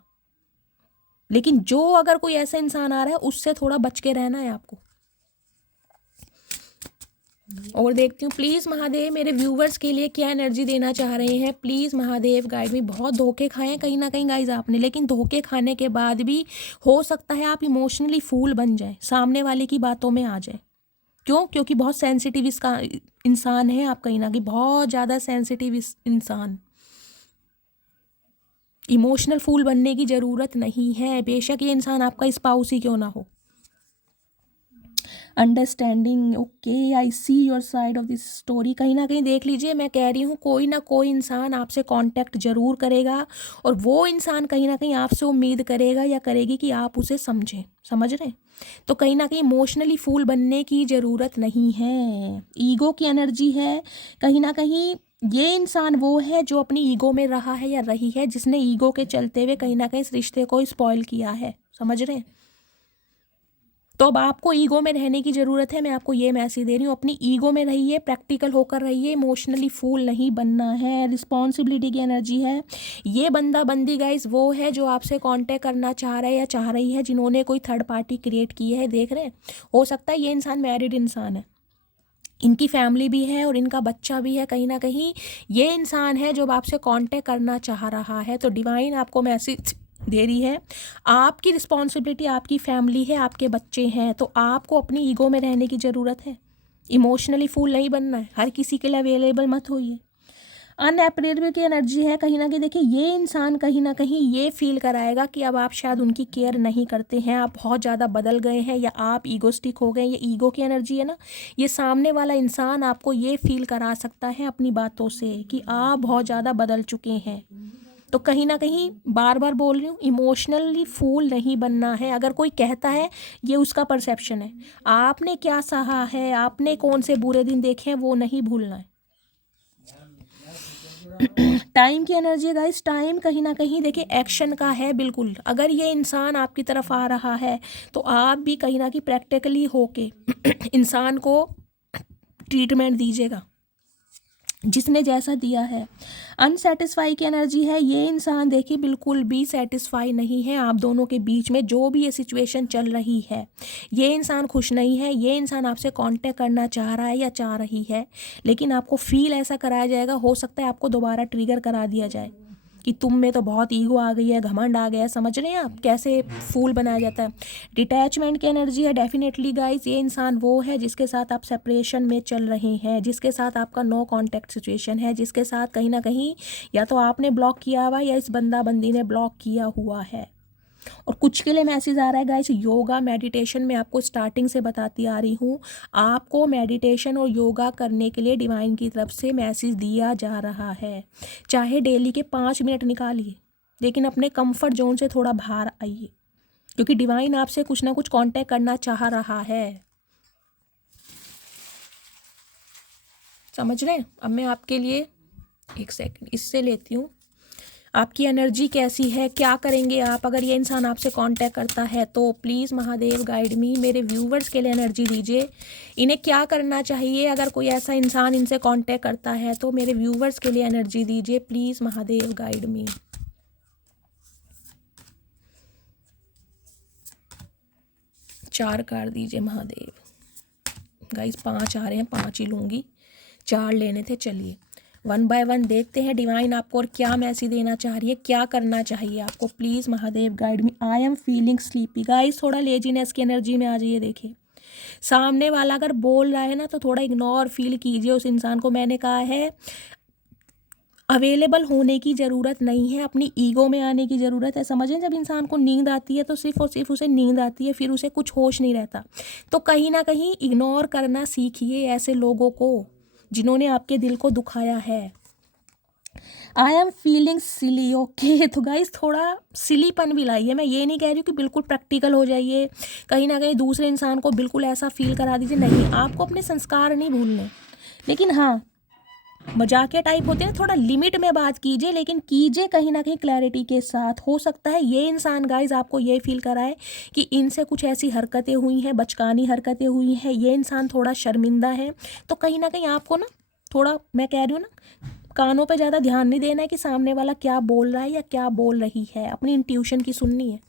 लेकिन जो अगर कोई ऐसा इंसान आ रहा है, उससे थोड़ा बच के रहना है आपको। और देखती हूँ प्लीज़ महादेव मेरे व्यूवर्स के लिए क्या एनर्जी देना चाह रहे हैं। प्लीज़ महादेव गाइड मी। बहुत धोखे खाए हैं कहीं ना कहीं गाइज आपने, लेकिन धोखे खाने के बाद भी हो सकता है आप इमोशनली फूल बन जाए, सामने वाले की बातों में आ जाए। क्यों? क्योंकि बहुत सेंसिटिव इसका इंसान है आप, कहीं ना कहीं बहुत ज़्यादा सेंसिटिव इंसान। इमोशनल फूल बनने की ज़रूरत नहीं है, बेशक ये इंसान आपका स्पाउस ही क्यों ना हो। Understanding, okay, I see your side of this story. कहीं ना कहीं देख लीजिए, मैं कह रही हूँ कोई ना कोई इंसान आपसे कांटेक्ट जरूर करेगा, और वो इंसान कहीं ना कहीं आपसे उम्मीद करेगा या करेगी कि आप उसे समझें। समझ रहे हैं? तो कहीं ना कहीं इमोशनली फूल बनने की ज़रूरत नहीं है। ईगो की एनर्जी है, कहीं ना कहीं ये इंसान वो है जो अपनी ईगो में रहा है या रही है, जिसने ईगो के चलते हुए कहीं ना कहीं इस रिश्ते को स्पॉइल किया है। समझ रहे हैं? तो अब आपको ईगो में रहने की ज़रूरत है। मैं आपको ये मैसेज दे रही हूँ, अपनी ईगो में रहिए, प्रैक्टिकल होकर रहिए, इमोशनली फूल नहीं बनना है। रिस्पॉन्सिबिलिटी की एनर्जी है। ये बंदा बंदी गाइस वो है जो आपसे कांटेक्ट करना चाह रहा है या चाह रही है, जिन्होंने कोई थर्ड पार्टी क्रिएट की है। देख रहे हैं, हो सकता है ये इंसान मैरिड इंसान है, इनकी फैमिली भी है और इनका बच्चा भी है। कहीं ना कहीं ये इंसान है जो आपसे कांटेक्ट करना चाह रहा है। तो डिवाइन आपको मैसेज दे रही है, आपकी रिस्पॉन्सिबिलिटी आपकी फैमिली है, आपके बच्चे हैं, तो आपको अपनी ईगो में रहने की ज़रूरत है। इमोशनली फूल नहीं बनना है, हर किसी के लिए अवेलेबल मत होइए। अनअप्रेडेबल की एनर्जी है, कहीं ना कहीं देखिए ये इंसान कहीं ना कहीं ये फील कराएगा कि अब आप शायद उनकी केयर नहीं करते हैं, आप बहुत ज़्यादा बदल गए हैं या आप ईगोस्टिक हो गए। ये ईगो की एनर्जी है ना, ये सामने वाला इंसान आपको ये फील करा सकता है अपनी बातों से कि आप बहुत ज़्यादा बदल चुके हैं। तो कहीं ना कहीं बार बार बोल रही हूँ, इमोशनली फूल नहीं बनना है। अगर कोई कहता है, ये उसका परसेप्शन है, आपने क्या सहा है, आपने कौन से बुरे दिन देखे हैं, वो नहीं भूलना है। टाइम की एनर्जी गाइस, टाइम कहीं ना कहीं देखिए एक्शन का है बिल्कुल। अगर ये इंसान आपकी तरफ आ रहा है, तो आप भी कहीं ना कहीं प्रैक्टिकली होके इंसान को ट्रीटमेंट दीजिएगा जिसने जैसा दिया है। अनसेटिस्फाई की एनर्जी है, ये इंसान देखिए बिल्कुल भी सेटिस्फाई नहीं है आप दोनों के बीच में, जो भी ये सिचुएशन चल रही है। ये इंसान खुश नहीं है, ये इंसान आपसे कांटेक्ट करना चाह रहा है या चाह रही है, लेकिन आपको फील ऐसा कराया जाएगा, हो सकता है आपको दोबारा ट्रिगर करा दिया जाए कि तुम में तो बहुत ईगो आ गई है, घमंड आ गया है। समझ रहे हैं आप कैसे फूल बनाया जाता है। डिटैचमेंट की एनर्जी है डेफिनेटली गाइस। ये इंसान वो है जिसके साथ आप सेपरेशन में चल रहे हैं, जिसके साथ आपका नो कॉन्टैक्ट सिचुएशन है, जिसके साथ कहीं ना कहीं या तो आपने ब्लॉक किया हुआ है या इस बंदा बंदी ने ब्लॉक किया हुआ है। और कुछ के लिए मैसेज आ रहा है गाइस, योगा मेडिटेशन में आपको स्टार्टिंग से बताती आ रही हूँ, आपको मेडिटेशन और योगा करने के लिए डिवाइन की तरफ से मैसेज दिया जा रहा है। चाहे डेली के 5 मिनट निकालिए, लेकिन अपने कंफर्ट जोन से थोड़ा बाहर आइए, क्योंकि डिवाइन आपसे कुछ ना कुछ कांटेक्ट करना चाह रहा है। समझ रहे हैं। अब मैं आपके लिए एक सेकंड इससे लेती हूँ, आपकी एनर्जी कैसी है, क्या करेंगे आप अगर ये इंसान आपसे कांटेक्ट करता है तो। प्लीज़ महादेव गाइड मी, मेरे व्यूवर्स के लिए एनर्जी दीजिए। इन्हें क्या करना चाहिए अगर कोई ऐसा इंसान इनसे कांटेक्ट करता है तो। मेरे व्यूवर्स के लिए एनर्जी दीजिए प्लीज़ महादेव गाइड मी। चार कार्ड दीजिए महादेव। गाइस 5 आ रहे हैं, 5 ही लूँगी, 4 लेने थे। चलिए 1 बाय 1 देखते हैं डिवाइन आपको और क्या मैसेज देना चाह रही है, क्या करना चाहिए आपको। Please Mahadev guide me. I am feeling sleepy. Guys थोड़ा लेजीनेस की एनर्जी में आ जाइए। देखिए सामने वाला अगर बोल रहा है ना तो थोड़ा इग्नोर फील कीजिए उस इंसान को। मैंने कहा है अवेलेबल होने की ज़रूरत नहीं है, अपनी ईगो में आने की ज़रूरत है। समझें, जब इंसान को नींद आती है तो सिर्फ और सिर्फ उसे नींद आती है, फिर उसे कुछ होश नहीं रहता। तो कहीं ना कहीं इग्नोर करना सीखिए ऐसे लोगों को जिन्होंने आपके दिल को दुखाया है। I am feeling silly. Okay, तो गाइस थोड़ा सिलीपन भी लाइए। मैं ये नहीं कह रही हूँ कि बिल्कुल प्रैक्टिकल हो जाइए, कहीं ना कहीं दूसरे इंसान को बिल्कुल ऐसा फील करा दीजिए। नहीं, आपको अपने संस्कार नहीं भूलने, लेकिन हाँ मजाकिया टाइप होते हैं, थोड़ा लिमिट में बात कीजिए, लेकिन कीजिए कहीं ना कहीं क्लैरिटी के साथ। हो सकता है ये इंसान गाइज आपको ये फील कराए कि इनसे कुछ ऐसी हरकतें हुई हैं, बचकानी हरकतें हुई हैं, ये इंसान थोड़ा शर्मिंदा है। तो कहीं ना कहीं आपको ना थोड़ा, मैं कह रही हूँ ना, कानों पे ज़्यादा ध्यान नहीं देना है कि सामने वाला क्या बोल रहा है या क्या बोल रही है, अपनी इंट्यूशन की सुननी है।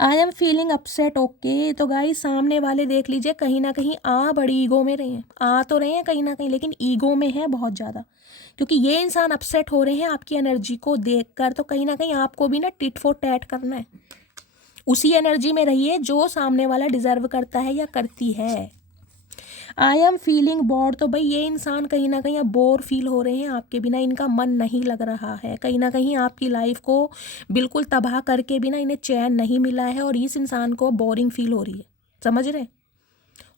I am feeling upset. Okay, तो गाइस सामने वाले देख लीजिए कहीं ना कहीं बड़ी ईगो में रहे हैं, आ तो रहे हैं कहीं ना कहीं, लेकिन ईगो में है बहुत ज़्यादा, क्योंकि ये इंसान अपसेट हो रहे हैं आपकी एनर्जी को देखकर। तो कहीं ना कहीं आपको भी ना टिट फॉर टैट करना है, उसी एनर्जी में रहिए जो सामने वाला डिजर्व करता है या करती है। I am feeling board. तो भाई ये इंसान कहीं ना कहीं अब बोर फील हो रहे हैं आपके बिना, इनका मन नहीं लग रहा है, कहीं ना कहीं आपकी लाइफ को बिल्कुल तबाह करके भी ना इन्हें चैन नहीं मिला है और इस इंसान को बोरिंग फील हो रही है। समझ रहे हैं।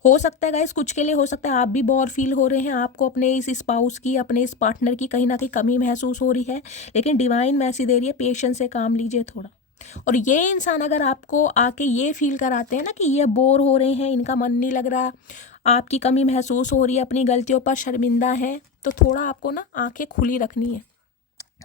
हो सकता है गाइस कुछ के लिए हो सकता है आप भी बोर फील हो रहे हैं, आपको अपने इस स्पाउस की, अपने इस पार्टनर की कहीं ना कहीं कमी महसूस हो रही है, लेकिन डिवाइन मैसेज दे रही है पेशेंस से काम लीजिए थोड़ा। और ये इंसान अगर आपको आके ये फील कराते हैं ना कि ये बोर हो रहे हैं, इनका मन नहीं लग रहा, आपकी कमी महसूस हो रही है, अपनी गलतियों पर शर्मिंदा है, तो थोड़ा आपको ना आंखें खुली रखनी है।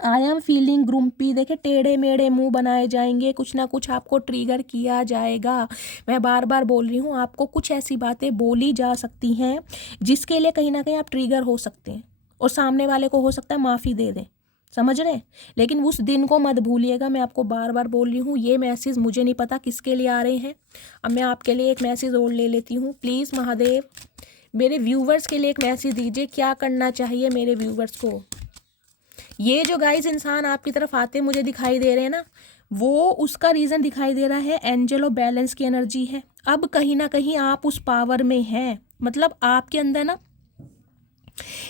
I am feeling grumpy. देखिए टेढ़े मेढ़े मुंह बनाए जाएंगे, कुछ ना कुछ आपको ट्रिगर किया जाएगा। मैं बार बार बोल रही हूँ, आपको कुछ ऐसी बातें बोली जा सकती हैं जिसके लिए कहीं ना कहीं आप ट्रिगर हो सकते हैं और सामने वाले को हो सकता है माफ़ी दे दें। समझ रहे हैं। लेकिन उस दिन को मत भूलिएगा, मैं आपको बार बार बोल रही हूँ। ये मैसेज मुझे नहीं पता किसके लिए आ रहे हैं। अब मैं आपके लिए एक मैसेज और ले लेती हूँ। प्लीज़ महादेव मेरे व्यूवर्स के लिए एक मैसेज दीजिए, क्या करना चाहिए मेरे व्यूवर्स को। ये जो गाइस इंसान आपकी तरफ आते मुझे दिखाई दे रहे हैं ना, वो उसका रीज़न दिखाई दे रहा है एंजल ऑफ बैलेंस की एनर्जी है। अब कहीं ना कहीं आप उस पावर में हैं, मतलब आपके अंदर ना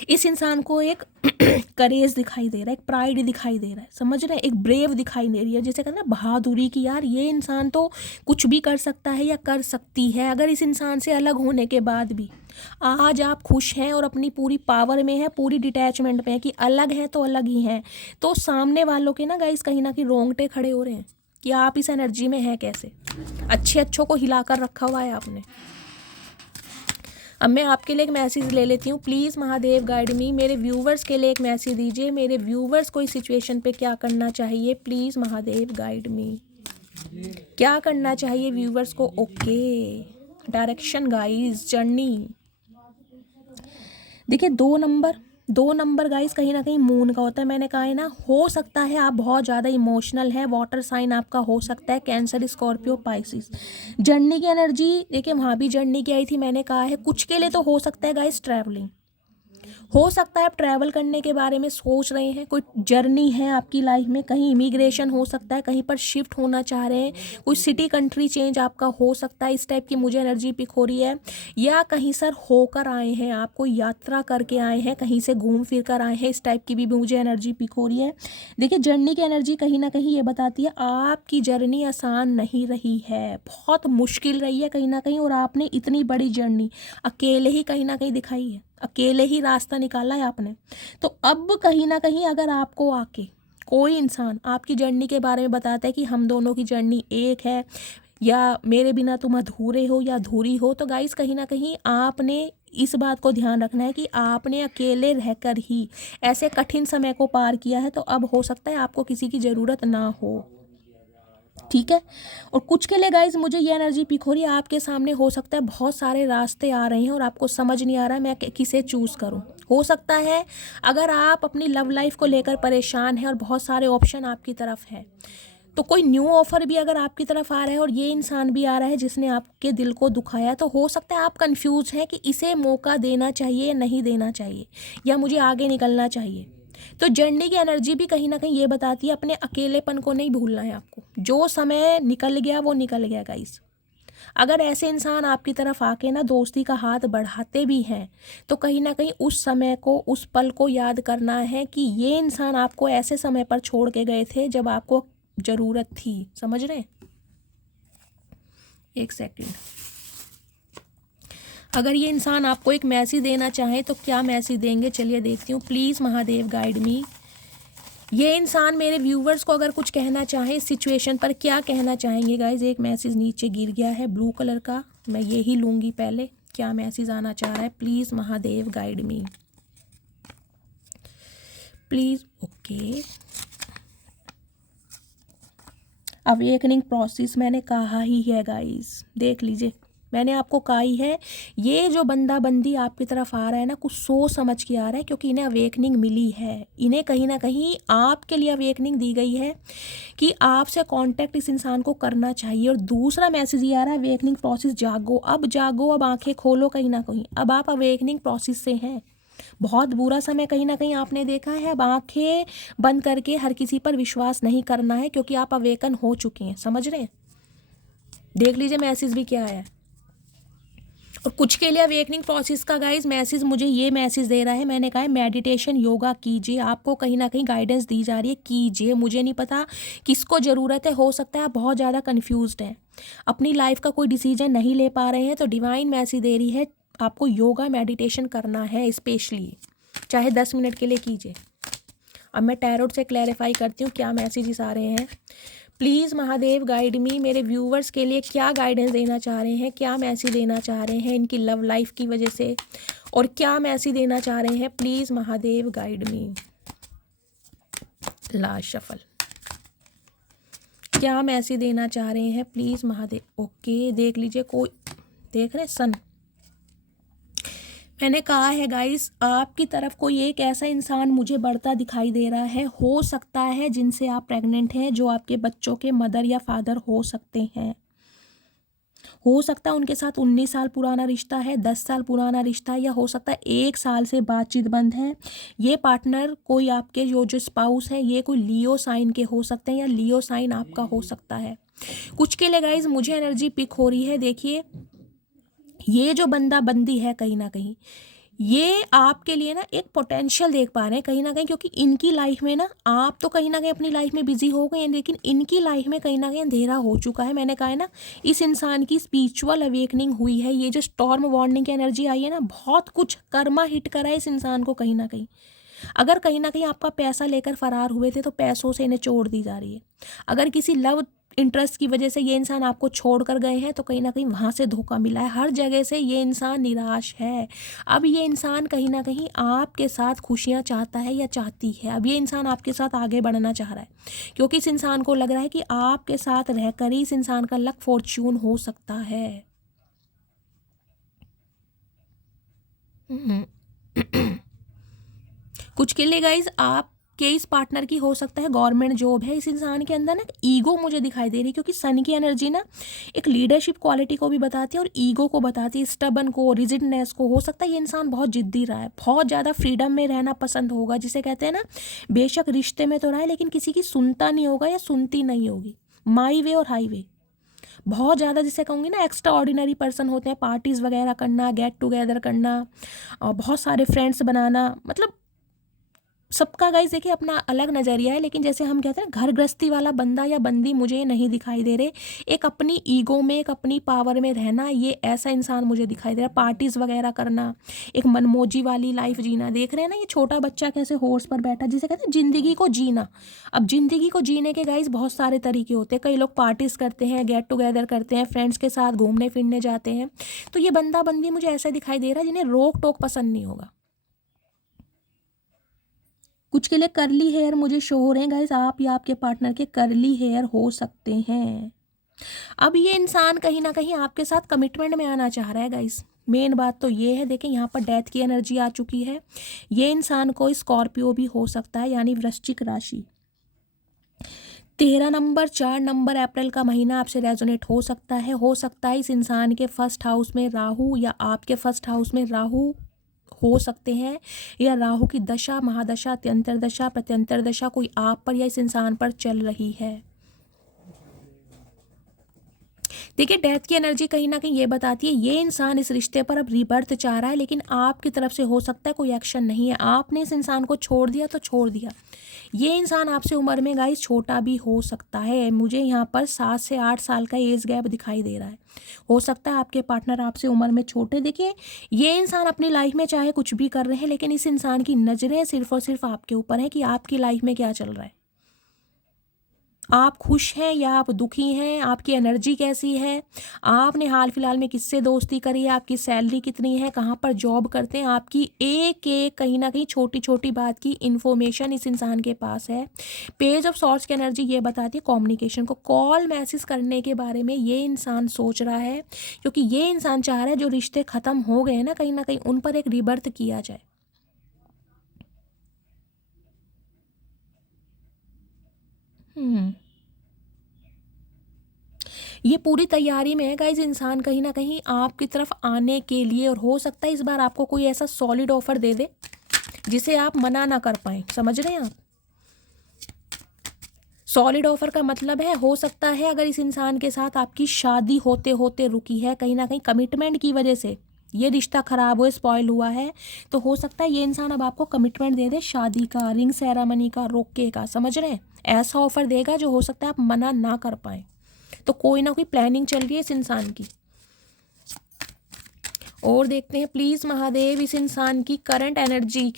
इस इंसान को एक करेज दिखाई दे रहा है, एक प्राइड दिखाई दे रहा है। समझ रहे हैं। एक ब्रेव दिखाई दे रही है, जैसे कहते हैं ना बहादुरी की, यार ये इंसान तो कुछ भी कर सकता है या कर सकती है। अगर इस इंसान से अलग होने के बाद भी आज आप खुश हैं और अपनी पूरी पावर में है, पूरी डिटैचमेंट में है कि अलग हैं तो अलग ही हैं, तो सामने वालों के ना गाइस कहीं ना कहीं रोंगटे खड़े हो रहे हैं कि आप इस एनर्जी में हैं कैसे। अच्छे अच्छों को हिलाकर रखा हुआ है आपने। अब मैं आपके लिए एक मैसेज ले लेती हूँ। प्लीज़ महादेव गाइड मी, मेरे व्यूवर्स के लिए एक मैसेज दीजिए। मेरे व्यूवर्स को इस सिचुएशन पे क्या करना चाहिए। प्लीज़ महादेव गाइड मी, क्या करना चाहिए व्यूवर्स को। Okay, direction guys, journey. देखिए 2 नंबर गाइस कहीं ना कहीं मून का होता है। मैंने कहा है ना, हो सकता है आप बहुत ज़्यादा इमोशनल है, वाटर साइन आपका हो सकता है कैंसर, स्कॉर्पियो, पाइसिस। जर्नी की एनर्जी देखिए वहाँ भी जर्नी की आई थी। मैंने कहा है कुछ के लिए तो हो सकता है गाइस ट्रैवलिंग, हो सकता है आप ट्रैवल करने के बारे में सोच रहे हैं, कोई जर्नी है आपकी लाइफ में, कहीं इमिग्रेशन हो सकता है, कहीं पर शिफ्ट होना चाह रहे हैं, कोई सिटी कंट्री चेंज आपका हो सकता है, इस टाइप की मुझे एनर्जी पिक हो रही है। या कहीं सर होकर आए हैं, आप कोई यात्रा करके आए हैं, कहीं से घूम फिर कर आए हैं, इस टाइप की भी मुझे एनर्जी पिक हो रही है। देखिए जर्नी की एनर्जी कहीं ना कहीं ये बताती है आपकी जर्नी आसान नहीं रही है, बहुत मुश्किल रही है कहीं ना कहीं, और आपने इतनी बड़ी जर्नी अकेले ही कहीं ना कहीं दिखाई है, अकेले ही रास्ता निकाला है आपने। तो अब कहीं ना कहीं अगर आपको आके कोई इंसान आपकी जर्नी के बारे में बताता है कि हम दोनों की जर्नी एक है, या मेरे बिना तुम अधूरे हो या अधूरी हो, तो गाइस कहीं ना कहीं आपने इस बात को ध्यान रखना है कि आपने अकेले रहकर ही ऐसे कठिन समय को पार किया है, तो अब हो सकता है आपको किसी की ज़रूरत ना हो। ठीक है। और कुछ के लिए गाइज मुझे ये एनर्जी पिक हो रही है, आपके सामने हो सकता है बहुत सारे रास्ते आ रहे हैं और आपको समझ नहीं आ रहा है मैं किसे चूज़ करूं। हो सकता है अगर आप अपनी लव लाइफ को लेकर परेशान हैं और बहुत सारे ऑप्शन आपकी तरफ है, तो कोई न्यू ऑफर भी अगर आपकी तरफ आ रहा है और ये इंसान भी आ रहा है जिसने आपके दिल को दुखाया, तो हो सकता है आप कंफ्यूज हैं कि इसे मौका देना चाहिए या नहीं देना चाहिए, या मुझे आगे निकलना चाहिए। तो जर्नी की एनर्जी भी कहीं ना कहीं ये बताती है अपने अकेलेपन को नहीं भूलना है आपको। जो समय निकल गया वो निकल गया गाइस। अगर ऐसे इंसान आपकी तरफ आके ना दोस्ती का हाथ बढ़ाते भी हैं, तो कहीं ना कहीं उस समय को, उस पल को याद करना है कि ये इंसान आपको ऐसे समय पर छोड़ के गए थे जब आपको ज़रूरत थी। समझ रहे हैं? एक सेकंड। अगर ये इंसान आपको एक मैसेज देना चाहे तो क्या मैसेज देंगे, चलिए देखती हूँ। प्लीज़ महादेव गाइड मी। ये इंसान मेरे व्यूवर्स को अगर कुछ कहना चाहे इस सिचुएशन पर, क्या कहना चाहेंगे गाइज? एक मैसेज नीचे गिर गया है ब्लू कलर का, मैं ये ही लूँगी पहले। क्या मैसेज आना चाह रहा है? Please Mahadev guide me, please. Okay, awakening process मैंने कहा ही है गाइज, देख लीजिए मैंने आपको कहा ही है। ये जो बंदा बंदी आपकी तरफ आ रहा है ना, कुछ सोच समझ के आ रहा है, क्योंकि इन्हें अवेकनिंग मिली है। इन्हें कहीं ना कहीं आपके लिए अवेकनिंग दी गई है कि आपसे कांटेक्ट इस इंसान को करना चाहिए। और दूसरा मैसेज ये आ रहा है, अवेकनिंग प्रोसेस, जागो अब, जागो अब, आंखें खोलो। कहीं ना कहीं अब आप अवेकनिंग प्रोसेस से हैं। बहुत बुरा समय कहीं ना कहीं आपने देखा है, अब आंखें बंद करके हर किसी पर विश्वास नहीं करना है, क्योंकि आप अवेकन हो चुके हैं। समझ रहे हैं? देख लीजिए मैसेज भी क्या है। और कुछ के लिए अवेकनिंग प्रोसेस का गाइज मैसेज मुझे ये मैसेज दे रहा है, मैंने कहा है मेडिटेशन योगा कीजिए। आपको कहीं ना कहीं गाइडेंस दी जा रही है, कीजिए। मुझे नहीं पता किसको ज़रूरत है, हो सकता है आप बहुत ज़्यादा कन्फ्यूज्ड हैं, अपनी लाइफ का कोई डिसीजन नहीं ले पा रहे हैं, तो डिवाइन मैसेज दे रही है आपको योगा मेडिटेशन करना है स्पेशली, चाहे 10 मिनट के लिए कीजिए। अब मैं टैरोट से क्लैरिफाई करती हूँ क्या मैसेजेस आ रहे हैं। प्लीज़ महादेव गाइड मी, मेरे व्यूवर्स के लिए क्या गाइडेंस देना चाह रहे हैं, क्या मैसेज देना चाह रहे हैं इनकी लव लाइफ की वजह से, और क्या मैसेज देना चाह रहे हैं। Please Mahadev guide me. Last shuffle, क्या मैसेज देना चाह रहे हैं प्लीज़ महादेव। ओके, देख लीजिए, कोई देख रहे हैं सन। मैंने कहा है गाइस, आपकी तरफ कोई एक ऐसा इंसान मुझे बढ़ता दिखाई दे रहा है, हो सकता है जिनसे आप प्रेग्नेंट हैं, जो आपके बच्चों के मदर या फादर हो सकते हैं। हो सकता है उनके साथ 19 साल पुराना रिश्ता है, 10 साल पुराना रिश्ता है, या हो सकता है 1 साल से बातचीत बंद है। ये पार्टनर कोई आपके जो स्पाउस है, ये कोई लियो साइन के हो सकते हैं, या लियो साइन आपका हो सकता है। कुछ के लिए गाइज मुझे एनर्जी पिक हो रही है। देखिए ये जो बंदा बंदी है कहीं ना कहीं, ये आपके लिए ना एक पोटेंशियल देख पा रहे हैं कहीं ना कहीं, क्योंकि इनकी लाइफ में ना, आप तो कहीं ना कहीं अपनी लाइफ में बिजी हो गए हैं, लेकिन इनकी लाइफ में कहीं ना कहीं अंधेरा हो चुका है। मैंने कहा है ना, इस इंसान की स्पिरिचुअल अवेकनिंग हुई है। ये जो स्टॉर्म वार्निंग की एनर्जी आई है ना, बहुत कुछ कर्मा हिट करा है इस इंसान को कहीं ना कहीं। अगर कहीं ना कहीं आपका पैसा लेकर फरार हुए थे, तो पैसों से इन्हें छोड़ दी जा रही है। अगर किसी लव इंटरेस्ट की वजह से ये इंसान आपको छोड़ कर गए हैं, तो कहीं ना कहीं वहाँ से धोखा मिला है। हर जगह से ये इंसान निराश है। अब ये इंसान कहीं ना कहीं आपके साथ खुशियाँ चाहता है या चाहती है। अब ये इंसान आपके साथ आगे बढ़ना चाह रहा है, क्योंकि इस इंसान को लग रहा है कि आपके साथ रहकर ही इस इंसान का लक फॉर्च्यून हो सकता है। कुछ के लिए गाइज आप आपके इस पार्टनर की हो सकता है गवर्नमेंट जॉब है। इस इंसान के अंदर ना ईगो मुझे दिखाई दे रही है, क्योंकि सन की एनर्जी ना एक लीडरशिप क्वालिटी को भी बताती है और ईगो को बताती है, स्टबन को, रिजिडनेस को। हो सकता है ये इंसान बहुत जिद्दी रहा है, बहुत ज़्यादा फ्रीडम में रहना पसंद होगा, जिसे कहते हैं ना बेशक रिश्ते में तो रहा है लेकिन किसी की सुनता नहीं होगा या सुनती नहीं होगी। माई वे और हाई वे बहुत ज़्यादा, जिसे कहूँगी ना एक्स्ट्रा ऑर्डिनरी पर्सन होते हैं, पार्टीज़ वगैरह करना, गेट टुगेदर करना और बहुत सारे फ्रेंड्स बनाना, मतलब सबका गाइस देखिए अपना अलग नज़रिया है, लेकिन जैसे हम कहते हैं घर गृहस्थी वाला बंदा या बंदी मुझे नहीं दिखाई दे रहे। एक अपनी ईगो में, एक अपनी पावर में रहना, ये ऐसा इंसान मुझे दिखाई दे रहा है। पार्टीज़ वगैरह करना, एक मनमौजी वाली लाइफ जीना। देख रहे हैं ना ये छोटा बच्चा कैसे हॉर्स पर बैठा, जिसे कहते हैं ज़िंदगी को जीना। अब ज़िंदगी को जीने के गाइस बहुत सारे तरीके होते हैं। कई लोग पार्टीज़ करते हैं, गेट टुगेदर करते हैं, फ्रेंड्स के साथ घूमने फिरने जाते हैं। तो ये बंदा बंदी मुझे ऐसा दिखाई दे रहा है जिन्हें रोक टोक पसंद नहीं होगा। कुछ के लिए करली हेयर मुझे शो हो रहे हैं गाइस, आप या आपके पार्टनर के करली हेयर हो सकते हैं। अब ये इंसान कहीं ना कहीं आपके साथ कमिटमेंट में आना चाह रहा है गाइस। मेन बात तो ये है, देखें यहाँ पर डेथ की एनर्जी आ चुकी है। ये इंसान को स्कॉर्पियो भी हो सकता है, यानी वृश्चिक राशि। 13 नंबर 4 नंबर अप्रैल का महीना आपसे रेजोनेट हो सकता है। हो सकता है इस इंसान के फर्स्ट हाउस में राहु या आपके फर्स्ट हाउस में राहु हो सकते हैं, या राहु की दशा, महादशा, अत्यंतर दशा, प्रत्यंतर दशा कोई आप पर या इस इंसान पर चल रही है। देखिए डेथ की एनर्जी कहीं ना कहीं ये बताती है ये इंसान इस रिश्ते पर अब रीबर्थ चाह रहा है, लेकिन आपकी तरफ से हो सकता है कोई एक्शन नहीं है। आपने इस इंसान को छोड़ दिया तो छोड़ दिया। ये इंसान आपसे उम्र में गाइस छोटा भी हो सकता है। मुझे यहाँ पर 7 से 8 साल का एज गैप दिखाई दे रहा है। हो सकता है आपके पार्टनर आपसे उम्र में छोटे। देखिए ये इंसान अपनी लाइफ में चाहे कुछ भी कर रहे हैं, लेकिन इस इंसान की नज़रें सिर्फ और सिर्फ आपके ऊपर हैं कि आपकी लाइफ में क्या चल रहा है। आप खुश हैं या आप दुखी हैं, आपकी एनर्जी कैसी है, आपने हाल फिलहाल में किससे दोस्ती करी है, आपकी सैलरी कितनी है, कहाँ पर जॉब करते हैं, आपकी एक एक कहीं ना कहीं छोटी छोटी बात की इन्फॉर्मेशन इस इंसान के पास है। पेज ऑफ सॉर्ट्स की एनर्जी ये बताती है कम्युनिकेशन को, कॉल मैसेज करने के बारे में ये इंसान सोच रहा है, क्योंकि ये इंसान चाह रहा है जो रिश्ते ख़त्म हो गए हैं ना कहीं उन पर एक रिबर्थ किया जाए। ये पूरी तैयारी में है गाइज इंसान कहीं ना कहीं आपकी तरफ आने के लिए, और हो सकता है इस बार आपको कोई ऐसा सॉलिड ऑफर दे दे जिसे आप मना ना कर पाए। समझ रहे हैं आप? सॉलिड ऑफर का मतलब है हो सकता है अगर इस इंसान के साथ आपकी शादी होते होते रुकी है, कहीं ना कहीं कमिटमेंट की वजह से ये रिश्ता खराब हुआ, स्पॉइल हुआ है, तो हो सकता है ये इंसान अब आपको कमिटमेंट दे दे, शादी का, रिंग सेरेमनी का, रोके का। समझ रहे हैं? ऐसा ऑफर देगा जो हो सकता है आप मना ना कर पाए। तो कोई ना कोई प्लानिंग चल रही है इस इंसान की। और देखते हैं प्लीज़ महादेव इस इंसान की करंट एनर्जी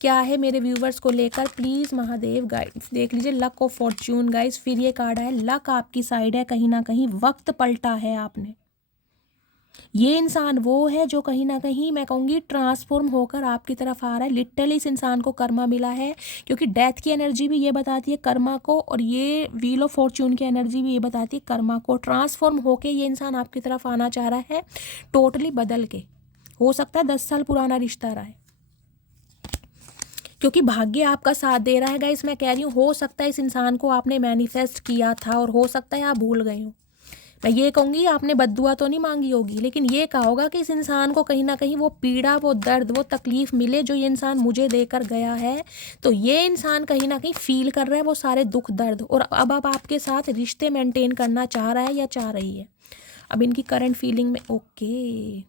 क्या है मेरे व्यूवर्स को लेकर। प्लीज़ महादेव गाइस देख लीजिए, लक ऑफ फॉर्च्यून गाइस, फिर ये कार्ड है, लक आपकी साइड है, कहीं ना कहीं वक्त पलटा है आपने। ये इंसान वो है जो कहीं ना कहीं मैं कहूँगी ट्रांसफॉर्म होकर आपकी तरफ आ रहा है। लिटरली इस इंसान को कर्मा मिला है, क्योंकि डेथ की एनर्जी भी ये बताती है कर्मा को, और ये व्हील ऑफ फॉर्च्यून की एनर्जी भी ये बताती है कर्मा को। ट्रांसफॉर्म होके ये इंसान आपकी तरफ आना चाह रहा है, टोटली बदल के। हो सकता है 10 साल पुराना रिश्ता रहा है, क्योंकि भाग्य आपका साथ दे रहा है गाइस। मैं कह रही हूँ हो सकता है इस इंसान को आपने मैनिफेस्ट किया था और हो सकता है आप भूल गए हो। मैं ये कहूँगी आपने बद्दुआ तो नहीं मांगी होगी, लेकिन ये कहा होगा कि इस इंसान को कहीं ना कहीं वो पीड़ा, वो दर्द, वो तकलीफ़ मिले जो ये इंसान मुझे देकर गया है। तो ये इंसान कहीं ना कहीं फील कर रहा है वो सारे दुख दर्द, और अब आपके साथ रिश्ते मेंटेन करना चाह रहा है या चाह रही है। अब इनकी करंट फीलिंग में ओके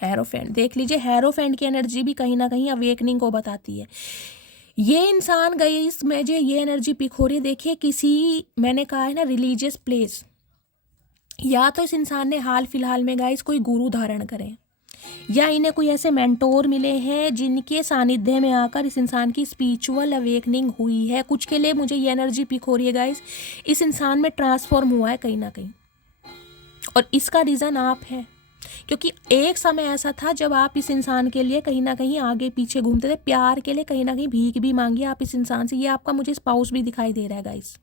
हेरोफेंट देख लीजिए, हेरोफेंट की एनर्जी भी कहीं ना कहीं अवेकनिंग को बताती है। ये इंसान गई इसमें जो ये एनर्जी पिक हो रही है, देखिए किसी, मैंने कहा है ना रिलीजियस प्लेस, या तो इस इंसान ने हाल फिलहाल में गाइस कोई गुरु धारण करें, या इन्हें कोई ऐसे मेंटोर मिले हैं जिनके सानिध्य में आकर इस इंसान की स्पिरिचुअल अवेकनिंग हुई है। कुछ के लिए मुझे ये एनर्जी पिक हो रही है गाइस, इस इंसान में ट्रांसफॉर्म हुआ है कहीं ना कहीं, और इसका रीज़न आप हैं। क्योंकि एक समय ऐसा था जब आप इस इंसान के लिए कहीं ना कहीं आगे पीछे घूमते थे, प्यार के लिए कहीं ना कहीं भीख भी मांगी आप इस इंसान से। ये आपका मुझे स्पाउस भी दिखाई दे रहा है गाइस।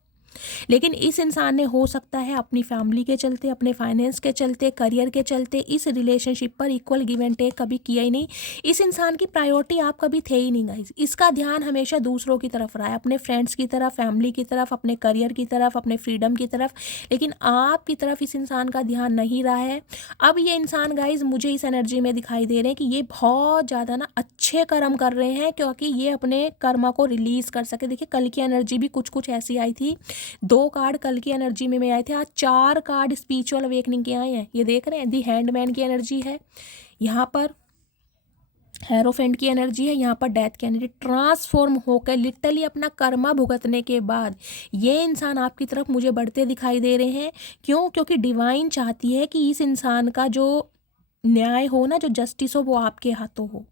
लेकिन इस इंसान ने हो सकता है अपनी फैमिली के चलते, अपने फाइनेंस के चलते, करियर के चलते इस रिलेशनशिप पर इक्वल गिव एंड टेक कभी किया ही नहीं। इस इंसान की प्रायोरिटी आप कभी थे ही नहीं गाइस। इसका ध्यान हमेशा दूसरों की तरफ रहा है, अपने फ्रेंड्स की तरफ, फैमिली की तरफ, अपने करियर की तरफ, अपने फ्रीडम की तरफ, लेकिन आपकी तरफ इस इंसान का ध्यान नहीं रहा है। अब ये इंसान गाइज मुझे इस एनर्जी में दिखाई दे रहे हैं कि ये बहुत ज़्यादा ना अच्छे कर्म कर रहे हैं, क्योंकि ये अपने कर्मा को रिलीज कर सके। देखिए कल की एनर्जी भी कुछ कुछ ऐसी आई थी, 2 कार्ड कल की एनर्जी में आए थे, आज 4 कार्ड स्पिरिचुअल अवेकनिंग के आए हैं। ये देख रहे हैं, दी हैंडमैन की एनर्जी है, यहाँ पर हेरोफेंट की एनर्जी है, यहाँ पर डेथ की एनर्जी। ट्रांसफॉर्म होकर लिटरली अपना कर्मा भुगतने के बाद ये इंसान आपकी तरफ मुझे बढ़ते दिखाई दे रहे हैं। क्यों? क्योंकि डिवाइन चाहती है कि इस इंसान का जो न्याय हो ना, जो जस्टिस हो, वो आपके हाथों हो।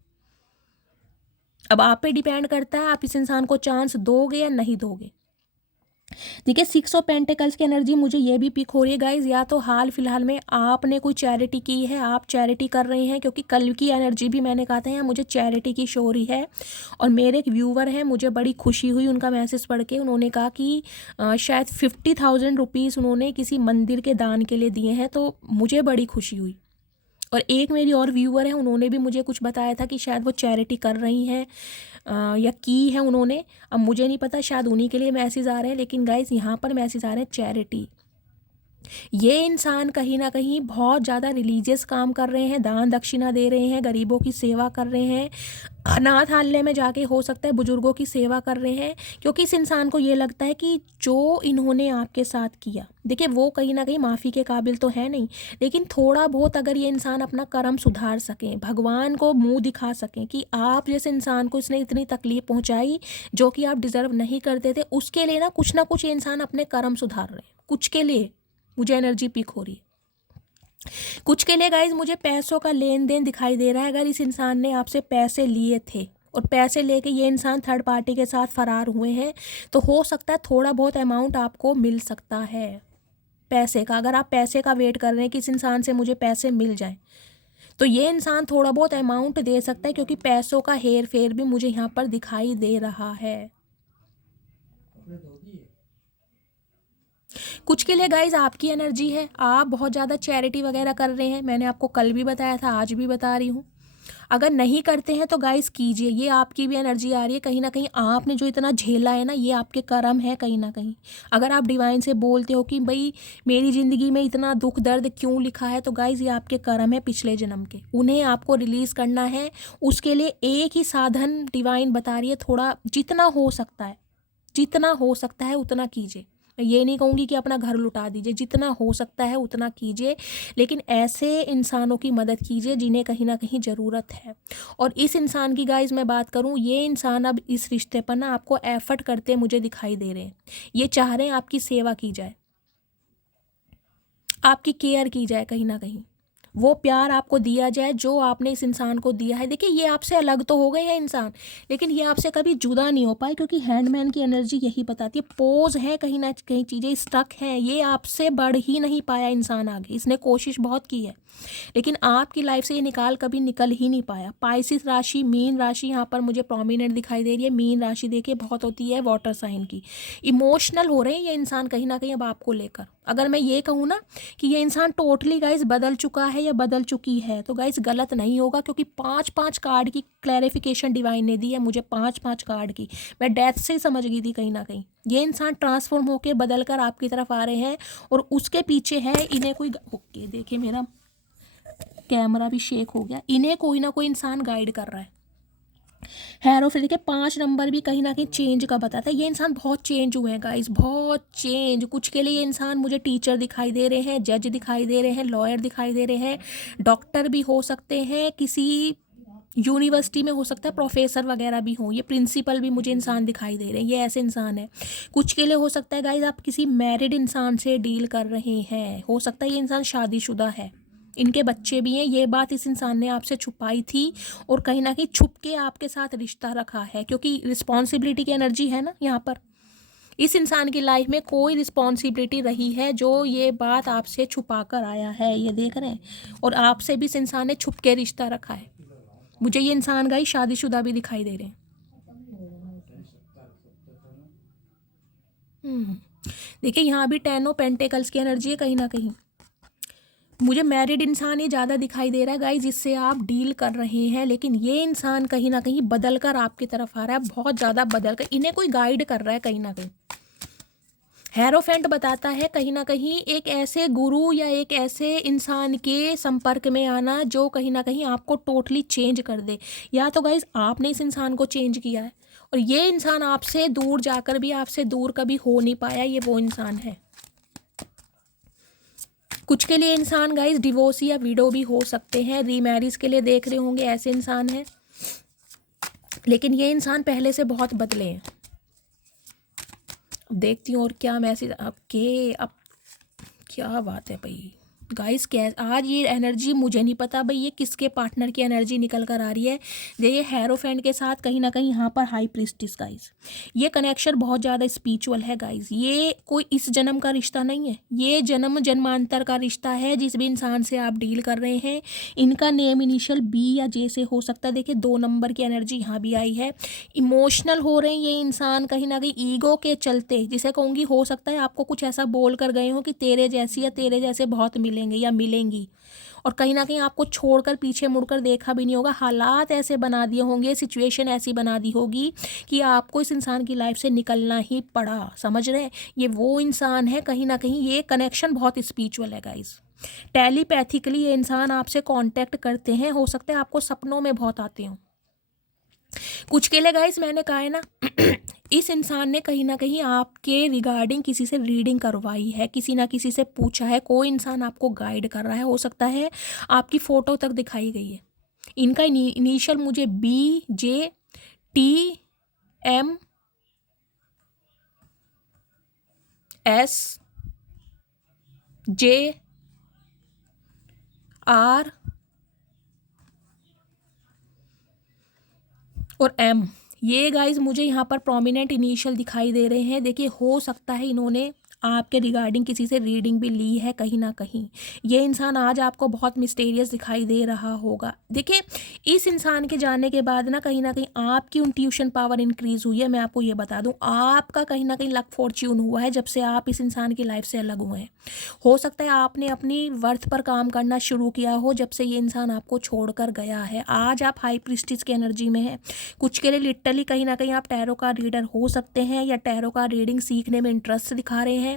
अब आप पे डिपेंड करता है आप इस इंसान को चांस दोगे या नहीं दोगे। देखिए 6 ऑफ पेंटिकल्स की एनर्जी मुझे ये भी पिक हो रही है गाइज, या तो हाल फिलहाल में आपने कोई चैरिटी की है, आप चैरिटी कर रहे हैं, क्योंकि कल की एनर्जी भी मैंने कहा था यहाँ मुझे चैरिटी की शो रही है। और मेरे एक व्यूवर हैं, मुझे बड़ी खुशी हुई उनका मैसेज पढ़ के। उन्होंने कहा कि शायद 50,000 रुपीज़ उन्होंने किसी मंदिर के दान के लिए दिए हैं, तो मुझे बड़ी खुशी हुई। और एक मेरी और व्यूअर है, उन्होंने भी मुझे कुछ बताया था कि शायद वो चैरिटी कर रही हैं या की है उन्होंने। अब मुझे नहीं पता, शायद उन्हीं के लिए मैसेज आ रहे हैं, लेकिन गाइस यहाँ पर मैसेज आ रहे हैं चैरिटी। ये इंसान कहीं ना कहीं बहुत ज़्यादा रिलीजियस काम कर रहे हैं, दान दक्षिणा दे रहे हैं, गरीबों की सेवा कर रहे हैं, अनाथालय में जाके हो सकता है बुजुर्गों की सेवा कर रहे हैं, क्योंकि इस इंसान को ये लगता है कि जो इन्होंने आपके साथ किया, देखिए वो कहीं ना कहीं माफ़ी के काबिल तो है नहीं, लेकिन थोड़ा बहुत अगर ये इंसान अपना कर्म सुधार सकें, भगवान को मुंह दिखा सकें कि आप जैसे इंसान को इसने इतनी तकलीफ पहुंचाई जो कि आप डिज़र्व नहीं करते थे, उसके लिए ना कुछ ये इंसान अपने कर्म सुधार रहे हैं। कुछ के लिए मुझे एनर्जी पिक हो रही है, कुछ के लिए गाइज मुझे पैसों का लेन देन दिखाई दे रहा है। अगर इस इंसान ने आपसे पैसे लिए थे और पैसे लेके ये इंसान थर्ड पार्टी के साथ फरार हुए हैं, तो हो सकता है थोड़ा बहुत अमाउंट आपको मिल सकता है पैसे का। अगर आप पैसे का वेट कर रहे हैं कि इस इंसान से मुझे पैसे मिल जाएं, तो ये इंसान थोड़ा बहुत अमाउंट दे सकता है, क्योंकि पैसों का हेर फेर भी मुझे यहाँ पर दिखाई दे रहा है। कुछ के लिए गाइज आपकी एनर्जी है, आप बहुत ज़्यादा चैरिटी वगैरह कर रहे हैं, मैंने आपको कल भी बताया था, आज भी बता रही हूँ। अगर नहीं करते हैं तो गाइस कीजिए, ये आपकी भी एनर्जी आ रही है। कहीं ना कहीं आपने जो इतना झेला है ना, ये आपके कर्म है कहीं ना कहीं। अगर आप डिवाइन से बोलते हो कि भाई मेरी ज़िंदगी में इतना दुख दर्द क्यों लिखा है, तो गाइस ये आपके कर्म है पिछले जन्म के, उन्हें आपको रिलीज़ करना है। उसके लिए एक ही साधन डिवाइन बता रही है, थोड़ा जितना हो सकता है, जितना हो सकता है उतना कीजिए। मैं ये नहीं कहूँगी कि अपना घर लुटा दीजिए, जितना हो सकता है उतना कीजिए, लेकिन ऐसे इंसानों की मदद कीजिए जिन्हें कहीं ना कहीं ज़रूरत है। और इस इंसान की गाइज मैं बात करूँ, ये इंसान अब इस रिश्ते पर ना आपको एफर्ट करते मुझे दिखाई दे रहे हैं। ये चाह रहे हैं आपकी सेवा की जाए, आपकी केयर की जाए, कहीं ना कहीं वो प्यार आपको दिया जाए जो आपने इस इंसान को दिया है। देखिए ये आपसे अलग तो हो गए हैं इंसान, लेकिन ये आपसे कभी जुदा नहीं हो पाए, क्योंकि हैंडमैन की एनर्जी यही बताती है। पोज है, कहीं ना कहीं चीज़ें स्टक हैं, ये आपसे बढ़ ही नहीं पाया इंसान आगे। इसने कोशिश बहुत की है, लेकिन आपकी लाइफ से ये कभी निकल ही नहीं पाया। पाइसिस राशि, मीन राशि यहाँ पर मुझे प्रोमिनेंट दिखाई दे रही है। मीन राशि देखिए बहुत होती है वाटर साइन की। इमोशनल हो रहे हैं ये इंसान कहीं ना कहीं अब आपको लेकर। अगर मैं ये कहूँ ना कि ये इंसान टोटली गाइज बदल चुका है या बदल चुकी है, तो गाइज गलत नहीं होगा, क्योंकि 5-5 कार्ड की क्लैरिफिकेशन डिवाइन ने दी है मुझे, 5-5 कार्ड की। मैं डेथ से ही समझ गई थी कहीं ना कहीं ये इंसान ट्रांसफॉर्म होकर बदल कर आपकी तरफ आ रहे हैं, और उसके पीछे है इन्हें कोई, ओके देखिए मेरा कैमरा भी शेक हो गया, इन्हें कोई ना कोई इंसान गाइड कर रहा है। हैरो फिर देखिए 5 नंबर भी कहीं ना कहीं चेंज का बताता है। ये इंसान बहुत चेंज हुए हैं गाइस, बहुत चेंज। कुछ के लिए ये इंसान मुझे टीचर दिखाई दे रहे हैं, जज दिखाई दे रहे हैं, लॉयर दिखाई दे रहे हैं, डॉक्टर भी हो सकते हैं, किसी यूनिवर्सिटी में हो सकता है प्रोफेसर वगैरह भी हों, ये प्रिंसिपल भी मुझे इंसान दिखाई दे रहे हैं, ये ऐसे इंसान है। कुछ के लिए हो सकता है गाइस आप किसी मैरिड इंसान से डील कर रहे हैं, हो सकता है ये इंसान शादीशुदा है, इनके बच्चे भी हैं। ये बात इस इंसान ने आपसे छुपाई थी और कहीं ना कहीं छुप के आपके साथ रिश्ता रखा है, क्योंकि रिस्पॉन्सिबिलिटी की एनर्जी है ना यहाँ पर। इस इंसान की लाइफ में कोई रिस्पॉन्सिबिलिटी रही है जो ये बात आपसे छुपा कर आया है, ये देख रहे हैं। और आपसे भी इस इंसान ने छुप के रिश्ता रखा है। मुझे ये इंसान गाई शादीशुदा भी दिखाई दे रहे हैं। देखिए यहाँ भी 10 ऑफ पेंटिकल्स की एनर्जी है कहीं ना कहीं। मुझे मैरिड इंसान ही ज़्यादा दिखाई दे रहा है गाइस, जिससे आप डील कर रहे हैं, लेकिन ये इंसान कहीं ना कहीं बदल कर आपकी तरफ आ रहा है, बहुत ज़्यादा बदल कर, इन्हें कोई गाइड कर रहा है कहीं ना कहीं। हेरोफेंट बताता है कहीं ना कहीं एक ऐसे गुरु या एक ऐसे इंसान के संपर्क में आना जो कहीं ना कहीं आपको टोटली चेंज कर दे। या तो गाइस आपने इस इंसान को चेंज किया है और ये इंसान आपसे दूर जाकर भी आपसे दूर कभी हो नहीं पाया, ये वो इंसान है। कुछ के लिए इंसान गाइस डिवोर्स या विडो भी हो सकते हैं, रीमैरिज के लिए देख रहे होंगे, ऐसे इंसान हैं। लेकिन ये इंसान पहले से बहुत बदले हैं। अब देखती हूँ और क्या मैसेज आपके। अब क्या बात है भाई गाइस, क्या आज ये एनर्जी मुझे नहीं पता भाई ये किसके पार्टनर की एनर्जी निकल कर आ रही है। ये हेरोफेंट के साथ कहीं ना कहीं यहाँ पर हाई प्रीस्टिस गाइस, ये कनेक्शन बहुत ज़्यादा स्पिरिचुअल है गाइस। ये कोई इस जन्म का रिश्ता नहीं है, ये जन्म जन्मांतर का रिश्ता है। जिस भी इंसान से आप डील कर रहे हैं, इनका नेम इनिशियल बी या जे से हो सकता है। देखिए 2 नंबर की एनर्जी यहाँ भी आई है। इमोशनल हो रहे हैं ये इंसान कहीं ना कहीं ईगो के चलते, जिसे कहूँगी हो सकता है आपको कुछ ऐसा बोल कर गए हो कि तेरे जैसी या तेरे जैसे बहुत मिलेंगे या मिलेंगी, और कहीं ना कहीं आपको छोड़कर पीछे मुड़कर देखा भी नहीं होगा। हालात ऐसे बना दिए होंगे, सिचुएशन ऐसी बना दी होगी कि आपको इस इंसान की लाइफ से निकलना ही पड़ा। समझ रहे हैं, ये वो इंसान है कहीं ना कहीं। ये कनेक्शन बहुत स्पिरिचुअल है गाइस। टेलीपैथिकली ये इंसान आपसे कांटेक्ट करते हैं, हो सकता है आपको सपनों में बहुत आते हों। कुछ के लिए गाइस मैंने कहा है ना इस इंसान ने कहीं ना कहीं आपके रिगार्डिंग किसी से रीडिंग करवाई है, किसी ना किसी से पूछा है, कोई इंसान आपको गाइड कर रहा है। हो सकता है आपकी फ़ोटो तक दिखाई गई है। इनका इनिशियल मुझे BJTMSJR और M, ये गाइज मुझे यहाँ पर प्रोमिनेंट इनिशियल दिखाई दे रहे हैं। देखिए हो सकता है इन्होंने आपके रिगार्डिंग किसी से रीडिंग भी ली है कहीं ना कहीं। ये इंसान आज आपको बहुत मिस्टीरियस दिखाई दे रहा होगा। देखिए इस इंसान के जाने के बाद ना कहीं आपकी इंट्यूशन पावर इंक्रीज हुई है। मैं आपको ये बता दूं, आपका कहीं ना कहीं लक फॉर्च्यून हुआ है जब से आप इस इंसान की लाइफ से अलग हुए हैं। हो सकता है आपने अपनी वर्थ पर काम करना शुरू किया हो जब से ये इंसान आपको छोड़कर गया है। आज आप हाई प्रीस्टिस की एनर्जी में हैं। कुछ के लिए लिटरली कहीं ना कहीं आप टैरो का रीडर हो सकते हैं या टैरो का रीडिंग सीखने में इंटरेस्ट दिखा रहे हैं।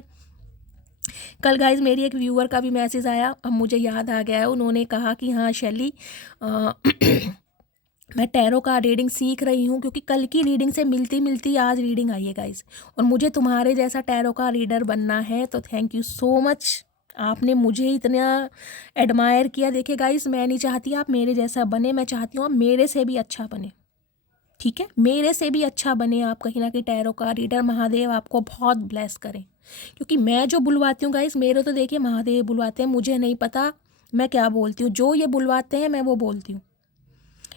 कल गाइज मेरी एक व्यूअर का भी मैसेज आया, अब मुझे याद आ गया है। उन्होंने कहा कि हाँ शैली मैं टैरो का रीडिंग सीख रही हूँ, क्योंकि कल की रीडिंग से मिलती मिलती आज रीडिंग आई है गाइज, और मुझे तुम्हारे जैसा टैरो का रीडर बनना है। तो थैंक यू सो मच, आपने मुझे इतना एडमायर किया। देखिए गाइज मैं नहीं चाहती आप मेरे जैसा बने, मैं चाहती हूँ आप मेरे से भी अच्छा बने। ठीक है, मेरे से भी अच्छा बने आप कहीं ना कहीं टैरो का रीडर। महादेव आपको बहुत ब्लेस करें, क्योंकि मैं जो बुलवाती हूँ गाइस, मेरे तो देखिए महादेव बुलवाते हैं, मुझे नहीं पता मैं क्या बोलती हूँ, जो ये बुलवाते हैं मैं वो बोलती हूँ।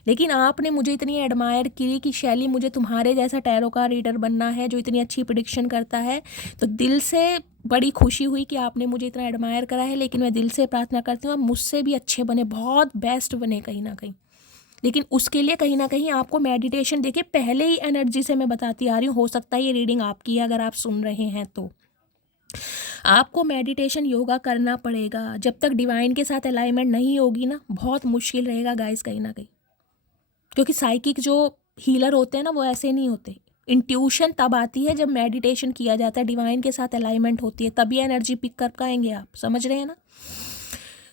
लेकिन आपने मुझे इतनी एडमायर की कि शैली मुझे तुम्हारे जैसा टैरो का रीडर बनना है जो इतनी अच्छी प्रेडिक्शन करता है। तो दिल से बड़ी खुशी हुई कि आपने मुझे इतना एडमायर करा है। लेकिन मैं दिल से प्रार्थना करती हूँ आप मुझसे भी अच्छे बने, बहुत बेस्ट बने कहीं ना कहीं। लेकिन उसके लिए कहीं ना कहीं आपको मेडिटेशन, देखिए पहले ही एनर्जी से मैं बताती आ रही हूँ, हो सकता है ये रीडिंग आपकी है अगर आप सुन रहे हैं तो आपको मेडिटेशन योगा करना पड़ेगा। जब तक डिवाइन के साथ अलाइनमेंट नहीं होगी ना, बहुत मुश्किल रहेगा गाइस कहीं ना कहीं। क्योंकि साइकिक जो हीलर होते हैं ना वो ऐसे नहीं होते। इंट्यूशन तब आती है जब मेडिटेशन किया जाता है, डिवाइन के साथ अलाइनमेंट होती है, तभी एनर्जी पिक कर पाएंगे आप। समझ रहे हैं ना।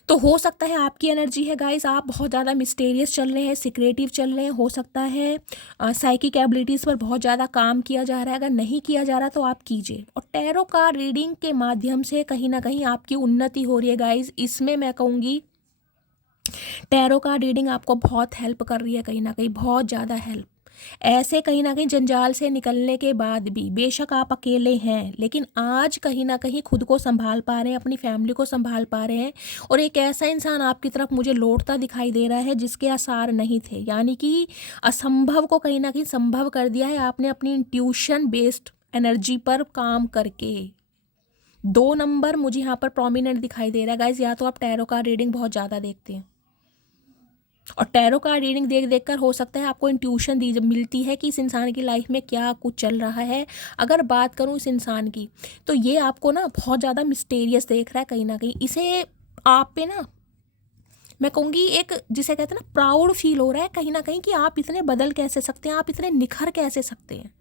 तो हो सकता है आपकी एनर्जी है गाइस, आप बहुत ज़्यादा मिस्टीरियस चल रहे हैं, सीक्रेटिव चल रहे हैं। हो सकता है साइकिक एबिलिटीज़ पर बहुत ज़्यादा काम किया जा रहा है। अगर नहीं किया जा रहा तो आप कीजिए। और टैरो का रीडिंग के माध्यम से कहीं ना कहीं आपकी उन्नति हो रही है गाइस। इसमें मैं कहूँगी टैरो का रीडिंग आपको बहुत हेल्प कर रही है कहीं ना कहीं, बहुत ज़्यादा हेल्प। ऐसे कहीं ना कहीं जंजाल से निकलने के बाद भी बेशक आप अकेले हैं, लेकिन आज कहीं ना कहीं खुद को संभाल पा रहे हैं, अपनी फैमिली को संभाल पा रहे हैं। और एक ऐसा इंसान आपकी तरफ मुझे लौटता दिखाई दे रहा है जिसके आसार नहीं थे, यानी कि असंभव को कहीं ना कहीं संभव कर दिया है आपने अपनी इंट्यूशन बेस्ड एनर्जी पर काम करके। 2 नंबर मुझे यहाँ पर प्रोमिनेंट दिखाई दे रहा है गाइज। या तो आप टैरो का रीडिंग बहुत ज़्यादा देखते हैं, और टैरो कार्ड रीडिंग देख देख कर हो सकता है आपको इंट्यूशन दी मिलती है कि इस इंसान की लाइफ में क्या कुछ चल रहा है। अगर बात करूँ इस इंसान की, तो ये आपको ना बहुत ज़्यादा मिस्टेरियस देख रहा है कहीं ना कहीं। इसे आप पे ना, मैं कहूँगी एक जिसे कहते हैं ना प्राउड फील हो रहा है कहीं ना कहीं कि आप इतने बदल कैसे सकते हैं, आप इतने निखर कैसे सकते हैं।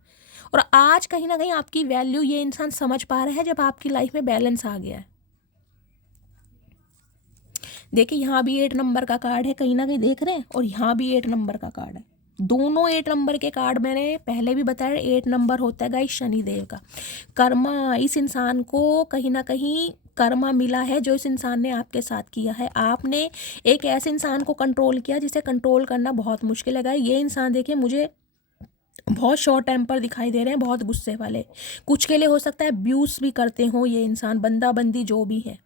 और आज कहीं ना कहीं आपकी वैल्यू ये इंसान समझ पा रहा है जब आपकी लाइफ में बैलेंस आ गया है। देखिए यहाँ भी 8 नंबर का कार्ड है, कहीं ना कहीं देख रहे हैं, और यहाँ भी 8 नंबर का कार्ड है। दोनों 8 नंबर के कार्ड मैंने पहले भी बताया। 8 नंबर होता है गाइस शनिदेव का। कर्मा, इस इंसान को कहीं ना कहीं कर्मा मिला है जो इस इंसान ने आपके साथ किया है। आपने एक ऐसे इंसान को कंट्रोल किया जिसे कंट्रोल करना बहुत मुश्किल है गाइस। ये इंसान देखिए मुझे बहुत शॉर्ट टेम्पर दिखाई दे रहे हैं, बहुत गुस्से वाले। कुछ के लिए हो सकता है अब्यूज़ भी करते हों ये इंसान, बंदा बंदी जो भी है।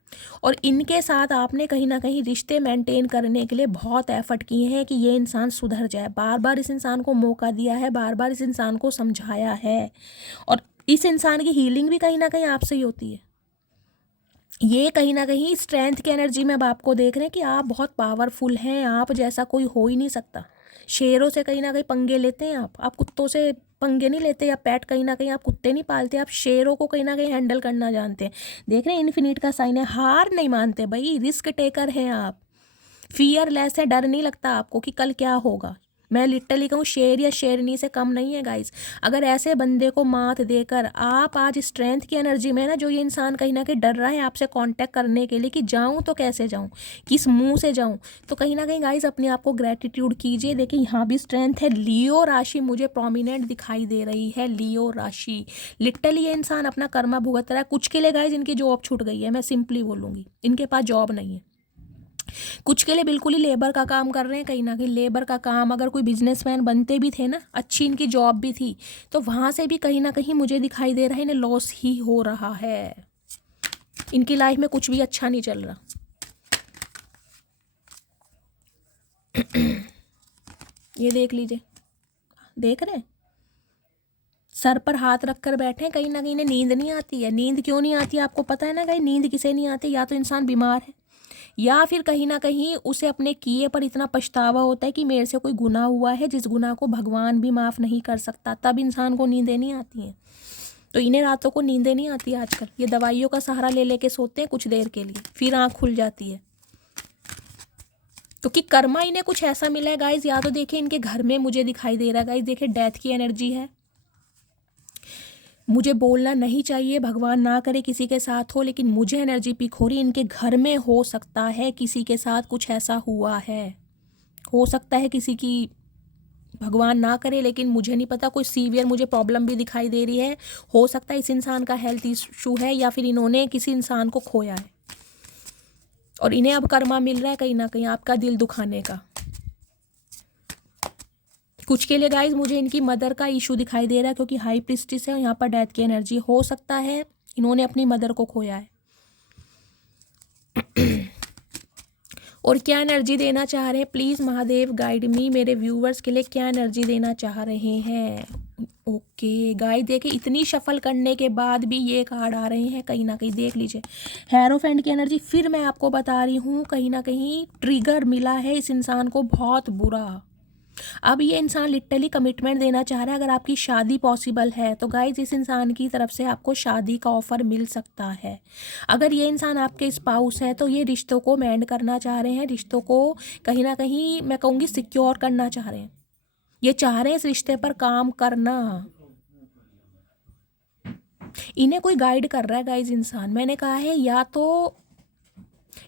और इनके साथ आपने कहीं ना कहीं रिश्ते मेंटेन करने के लिए बहुत एफर्ट किए हैं कि ये इंसान सुधर जाए। बार बार इस इंसान को मौका दिया है, बार बार इस इंसान को समझाया है। और इस इंसान की हीलिंग भी कहीं ना कहीं आपसे ही होती है। ये कहीं ना कहीं स्ट्रेंथ की एनर्जी में अब आपको देख रहे हैं कि आप बहुत पावरफुल हैं, आप जैसा कोई हो ही नहीं सकता। शेरों से कहीं ना कहीं पंगे लेते हैं आप कुत्तों से पंगे नहीं लेते, या पेट कहीं ना कहीं आप कुत्ते नहीं पालते, आप शेरों को कहीं ना कहीं हैंडल करना जानते हैं। देख रहे हैं इन्फिनिट का साइन है, हार नहीं मानते भाई, रिस्क टेकर हैं आप, फियरलेस है, डर नहीं लगता आपको कि कल क्या होगा। मैं लिटरली कहूँ शेर या शेरनी से कम नहीं है गाइस। अगर ऐसे बंदे को मात देकर आप आज स्ट्रेंथ की एनर्जी में ना, जो ये इंसान कहीं ना कहीं डर रहा है आपसे कांटेक्ट करने के लिए कि जाऊं तो कैसे जाऊं, किस मुंह से जाऊं, तो कहीं ना कहीं गाइस अपने आप को ग्रेटिट्यूड कीजिए। देखिए यहाँ भी स्ट्रेंथ है। लियो राशि मुझे प्रोमिनेंट दिखाई दे रही है, लियो राशि। लिटरली ये इंसान अपना कर्मा भुगत रहा है। कुछ के लिए गाइस इनकी जॉब छूट गई है, मैं सिंपली बोलूँगी, इनके पास जॉब नहीं है। कुछ के लिए बिल्कुल ही लेबर का काम कर रहे हैं, कहीं ना कहीं लेबर का काम। अगर कोई बिजनेसमैन बनते भी थे ना, अच्छी इनकी जॉब भी थी, तो वहाँ से भी कहीं ना कहीं मुझे दिखाई दे रहा है इन्हें लॉस ही हो रहा है। इनकी लाइफ में कुछ भी अच्छा नहीं चल रहा। ये देख लीजिए, देख रहे हैं सर पर हाथ रख कर बैठे हैं, कहीं ना कहीं इन्हें नींद नहीं आती है। नींद क्यों नहीं आती है आपको पता है ना गाइस, नींद किसे नहीं आती, या तो इंसान बीमार है, या फिर कहीं ना कहीं उसे अपने किए पर इतना पछतावा होता है कि मेरे से कोई गुनाह हुआ है जिस गुनाह को भगवान भी माफ़ नहीं कर सकता, तब इंसान को नींदें नहीं आती हैं। तो इन्हें रातों को नींदें नहीं आती आजकल, ये दवाइयों का सहारा ले लेके सोते हैं कुछ देर के लिए, फिर आँख खुल जाती है। क्योंकि कर्मा इन्हें कुछ ऐसा मिला है गाइज, या तो देखिए इनके घर में मुझे दिखाई दे रहा है गाइज, देखिए डेथ की एनर्जी है। मुझे बोलना नहीं चाहिए, भगवान ना करे किसी के साथ हो, लेकिन मुझे एनर्जी पिक हो रही है इनके घर में हो सकता है किसी के साथ कुछ ऐसा हुआ है। हो सकता है किसी की, भगवान ना करे लेकिन मुझे नहीं पता, कोई सीवियर मुझे प्रॉब्लम भी दिखाई दे रही है। हो सकता है इस इंसान का हेल्थ इशू है, या फिर इन्होंने किसी इंसान को खोया है और इन्हें अब कर्मा मिल रहा है कहीं ना कहीं आपका दिल दुखाने का। कुछ के लिए गाइज मुझे इनकी मदर का इशू दिखाई दे रहा है, क्योंकि हाई प्रीस्टिस है और यहाँ पर डेथ की एनर्जी। हो सकता है इन्होंने अपनी मदर को खोया है। और क्या एनर्जी देना चाह रहे हैं, प्लीज़ महादेव गाइड मी, मेरे व्यूवर्स के लिए क्या एनर्जी देना चाह रहे हैं। ओके गाइस, देखिए इतनी शफल करने के बाद भी ये कार्ड आ रहे हैं कहीं ना कहीं, देख लीजिए हेरोफेंट की एनर्जी। फिर मैं आपको बता रही हूँ कहीं ना कहीं ट्रिगर मिला है इस इंसान को बहुत बुरा। अब ये इंसान लिटरली कमिटमेंट देना चाह रहा है। अगर आपकी शादी पॉसिबल है तो गाइज इस इंसान की तरफ से आपको शादी का ऑफर मिल सकता है। अगर ये इंसान आपके स्पाउस है तो ये रिश्तों को मेंड करना चाह रहे हैं, रिश्तों को कहीं ना कहीं मैं कहूँगी सिक्योर करना चाह रहे हैं। ये चाह रहे हैं इस रिश्ते पर काम करना। इन्हें कोई गाइड कर रहा है गाइज इंसान, मैंने कहा है, या तो